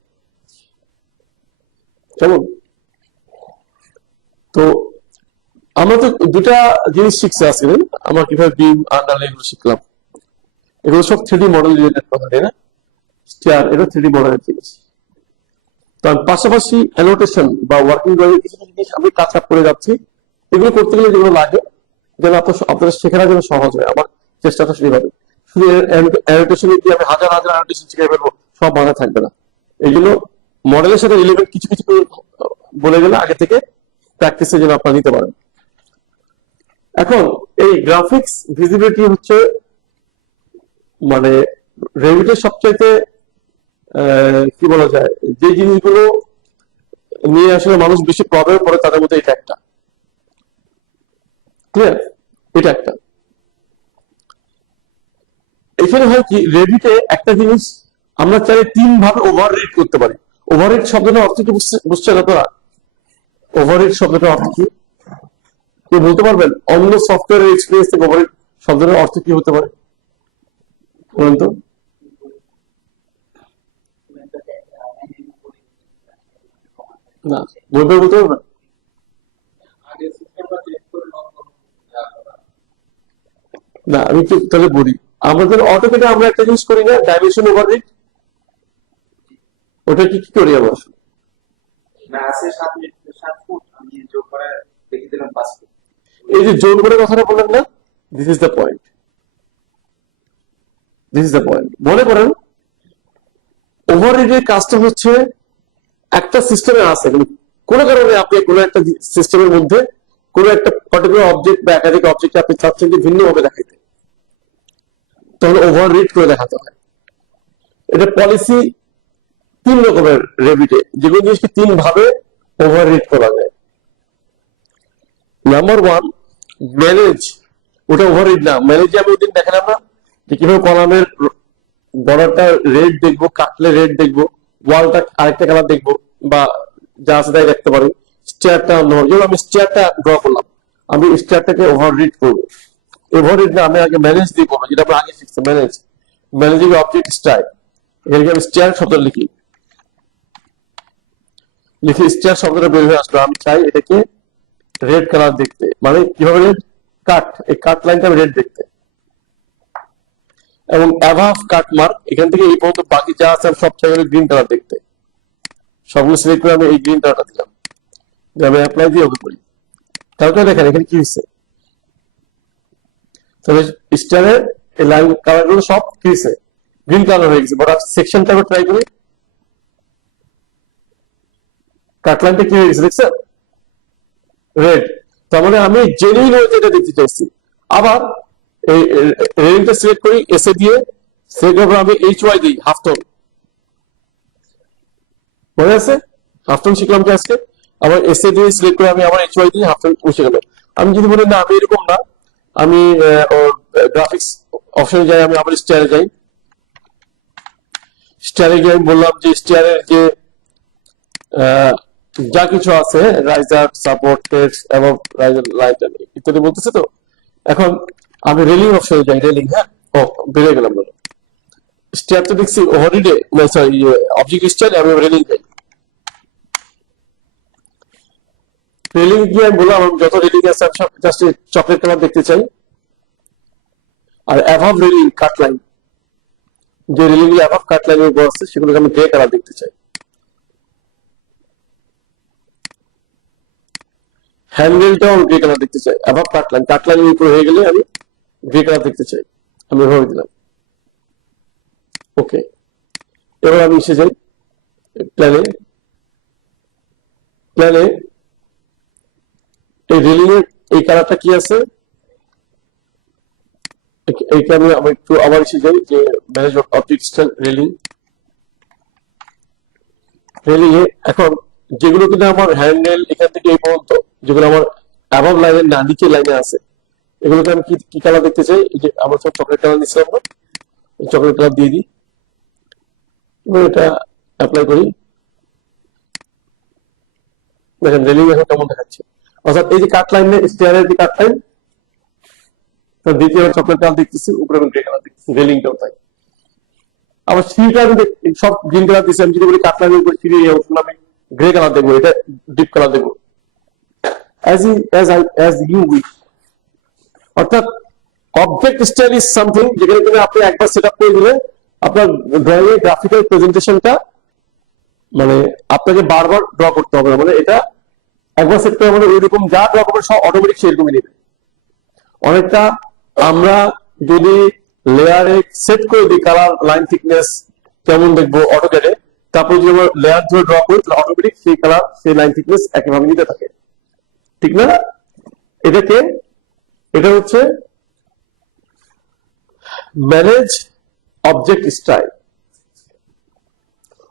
কেমন? তো আমরা তো দুটা জিনিস শিখছি আজকে, আমরা কিভাবে বিম আন্ডারলাইন এগুলো শিখলাম, এগুলো সব 3D মডেল রিলেটেড কথা, তাই না? স্টিয়ার এটা 3D মডেলের জিনিস। তার পাশাপাশি অ্যানোটেশন বা ওয়ার্কিং ড্রয়িং কিছু জিনিস আমি কাজ আপ করে যাচ্ছি, এগুলো করতে গেলে যেগুলো লাগে, যেন আপনাদের শেখার জন্য সহজ হয়, আমার চেষ্টাটা সেভাবে। শুধু অ্যানোটেশনে গিয়ে আমি হাজার হাজার অ্যানোটেশন শিখে ফেলবো, সব মাথায় থাকবে না। এই জন্য মডেলের সাথে রিলেভেন্ট কিছু কিছু বলে গেলে আগে থেকে প্র্যাকটিসে যেন আপনারা নিতে পারেন। এখন এই গ্রাফিক্স ভিজিবিলিটি হচ্ছে মানে রেভিটের সবচাইতে কি বলা যায়, যে জিনিসগুলো নিয়ে আসলে মানুষ বেশি প্রবলেম করে তাদের মধ্যে এটা একটা, ক্লিয়ার? এটা একটা। এখানে হয় কি, রেভিটে একটা জিনিস আমরা চাইলে 3 ভাবে ওভাররিড করতে পারি। ওভাররিড শব্দটা অর্থ কি বুঝছেন আপনারা? ওভাররিড শব্দটা অর্থ কি কেউ বলতে পারবেন? অন্য সফটওয়্যারের এক্সপিরিয়েন্স থেকে ওভাররিড শব্দটার অর্থ কি হতে পারে বলুন তো? না, বলতে পারবেন? না, আমি একটু তাহলে বলি। আমাদের অটোকেটে আমরা একটা জিনিস করি না, ডাইমেনশন ওভাররিড, ওটা কি কি করি আমরা? এই যে জোন করে কথাটা বললেন না, this is the point. This is the point. মনে করেন ওভাররিডের কাজটা হচ্ছে একটা সিস্টেমে আছে, কিন্তু কোনো কারণে আপনি কোনো একটা সিস্টেমের মধ্যে কোনো একটা পার্টিকুলার অবজেক্ট বা একাধিক অবজেক্ট আপনি চাচ্ছেন যে ভিন্নভাবে দেখাইতে, তাহলে ওভাররিড করে দেখাতে হয়। এটা পলিসি 3 রকমের রেভিটে, যেগুলো জিনিসকে 3 ভাবে ওভাররিড করা যায়। নাম্বার 1 ম্যানেজ, ওটা ওভাররিড না। ম্যানেজে আমি ওই দিন দেখালাম না যে কিভাবে কলামের বর্ডারটা রেড দেখবো, কাটলে রেড দেখবো, ওয়ালটা আরেকটা কালার দেখবো, বা যা আছে তাই দেখতে পারি। স্টেয়ারটা যেমন আমি স্টেয়ারটা ড্র করলাম, আমি স্টেয়ারটাকে ওভাররিড করবো। ওভাররিড না, আমি আগে ম্যানেজ দিয়ে করবো, যেটা আমরা আগে শিখছি। ম্যানেজিং অবজেক্ট স্টাইল, এখানে আমি স্টেয়ার শব্দ লিখি স্টেয়ার শব্দটা বের হয়ে আসলো। আমি চাই এটাকে রেড কালার দেখতে, মানে কিভাবে রেড? কাট, এই কাট লাইনটা আমি রেড দেখতে, এবং অ্যাভাব কাট মার্ক এখান থেকে এই পর্যন্ত বাকি যা আছে সব চাইলে গ্রিন কালার দেখতে। সবগুলো সিলেক্ট করে আমি এই গ্রিন কালারটা দিলাম, আমি অ্যাপ্লাই দিয়ে ওকে করি। তারপরে দেখেন এখানে কি হচ্ছে, তবে স্টারের এই লাইন কালার গুলো সব কি হচ্ছে? গ্রিন কালার হয়ে গেছে। বড় সেকশনটা ট্রাই করি, কাট লাইনটা কি হয়ে গেছে দেখছেন? রেড। তার মানে আমি জেনুইন ওয়েতে এটা দেখতে চাইছি। আবার এই রেডিংটা সিলেক্ট করি, এসে দিয়ে সিলেক্ট করে আমি HY দিই, হাফ টোন। মনে আছে হাফ টোন শিখলাম যে আজকে। আবার এসে দিয়ে সিলেক্ট করে আমি আবার HY দিই, হাফ টোন বসে গেল। আমি যদি বলি না আমি এরকম না, আমি গ্রাফিক্স অপশনে যাই, আমি আবার স্টারে যাই। স্টারে গিয়ে আমি বললাম যে স্টারের যে যা কিছু আছে, রাইজার, সাপোর্ট, টেক্সট এবং রাইজার লাইট ইত্যাদি বলতেছে। তো এখন আমি রেলিং অপশনে যাই, রেলিং। হ্যাঁ, ও বেরিয়ে গেলাম। স্টেয়ার তো দেখছি ওভাররিডে, সরি অবজেক্ট স্টাইল, আমি রেলিং যাই। রেলিং গিয়ে আমি বললাম আমি যত রেলিং আছে আমি সব জাস্ট চকলেট কালার দেখতে চাই। আর অ্যাভাব রেলিং কাট লাইন, যে রেলিং গুলো অ্যাভাব কাট লাইনের উপর আছে সেগুলোকে আমি গ্রে কালার দেখতে চাই। হ্যান্ডেলটাও আমি গ্রে কালার দেখতে চাই। অ্যাভাব কাট লাইনের উপর হয়ে গেলে আমি গ্রে কালার দেখতে চাই। আমি এভাবে দিলাম, ওকে। এবার আমি এসে যাই প্ল্যানে। এই রেলিং এর এই কালারটা কি আছে, এইখানে আমি একটু আবার এসে যাই যে ম্যানেজ অবজেক্ট স্টাইল, রেলিং এ এখন যেগুলো কিনা আমার হ্যান্ডেল এখান থেকে এই পর্যন্ত, যেগুলো আমার অ্যাভাব লাইনের না নিচে লাইনে আছে, এগুলোকে আমি কি কালার দেখতে চাই? এই যে আমার সব চকলেট কালার নিচ্ছিলাম না, এই চকলেট কালার দিয়ে দিই। এবার এটা অ্যাপ্লাই করি, দেখেন রেলিং এখন কেমন দেখাচ্ছে। অর্থাৎ এই যে কাট লাইন, স্টেয়ারের যে কাট লাইন, তার দ্বিতীয় চকলেট কালার দেখতেছি, উপরে আমি গ্রে কালার দেখতেছি, রেলিংটাও তাই। আবার সিঁড়িটা আমি সব গ্রিন কালার দিচ্ছি, আমি যদি বলি কাট লাইনের উপরে সিঁড়ি, আমি গ্রে কালার দেখবো, এটা ডিপ কালার দেখবো, as you wish। অর্থাৎ অবজেক্ট স্টাইল ইজ সামথিং যেখানে কিনা আপনি একবার সেট আপ করে দিলে আপনার ড্রয়িং এর গ্রাফিক্যাল প্রেজেন্টেশনটা মানে আপনাকে বারবার ড্র করতে হবে না। মানে এটা একবার সেট করে আমাদের ওইরকম যা ড্র করবে সব অটোমেটিক সেরকমই নেবে। অনেকটা আমরা যদি লেয়ারে সেট করে দিই কালার, লাইন থিকনেস কেমন দেখবো অটোক্যাডে, তারপর যদি আমরা লেয়ার ধরে ড্র করি তাহলে অটোমেটিক সেই কালার, সেই লাইন থিকনেস একইভাবে নিতে থাকে, ঠিক না? এটা হচ্ছে ম্যানেজ অবজেক্ট স্টাইল।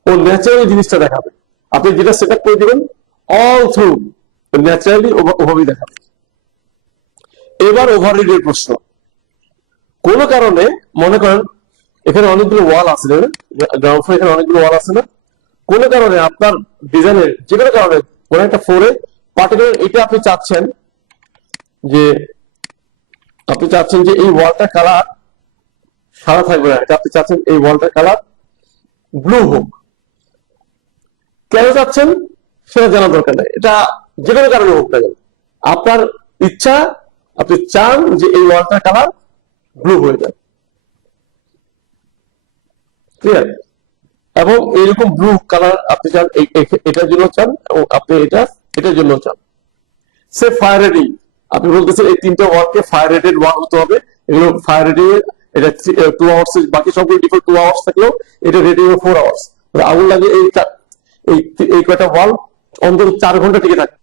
ও ন্যাচারালি জিনিসটা দেখাবে, আপনি যেটা সেট আপ করে দিবেন অল থ্রু ন্যাচারালি ওভাবেই দেখাবে। এবার ওভাররিডের প্রশ্ন। কোন কারণে মনে করেন এখানে অনেকগুলো ওয়াল আছে, গ্রাউন্ড ফ্লোর এখানে অনেকগুলো ওয়াল আছে না, কোন কারণে আপনার ডিজাইনের যে কোনো কারণে কোন একটা ফ্লোরে পার্টিকুলার এটা আপনি চাচ্ছেন যে এই ওয়ালটা কালার সাদা থাকবে না, এটা আপনি চাচ্ছেন এই ওয়ালটার কালার ব্লু হোক। কেন চাচ্ছেন সেটা জানা দরকার নেই, এটা যে কোনো কারণে হোক না কেন, আপনার ইচ্ছা, আপনি চান যে এই ওয়ালটার কালার ব্লু হয়ে যায়, ক্লিয়ার? এবং এইরকম ব্লু কালার আপনি চান, এটার জন্য চান, এবং আপনি এটার জন্য চান। সে ফায়ার রেটিং, আপনি বলতেছেন এই 3টা ওয়ালকে ফায়ার রেটেড ওয়াল হতে হবে, এগুলো ফায়ার রেটিং এটা 2 আওয়ার্স, বাকি সবগুলো ডিফল্ট 2 আওয়ার্স থাকলেও এটা রেটিং 4 আওয়ার্স। আগুন লাগে এই এই কয়টা বাল্ব অন্তত 4 ঘন্টা টিকে থাকে।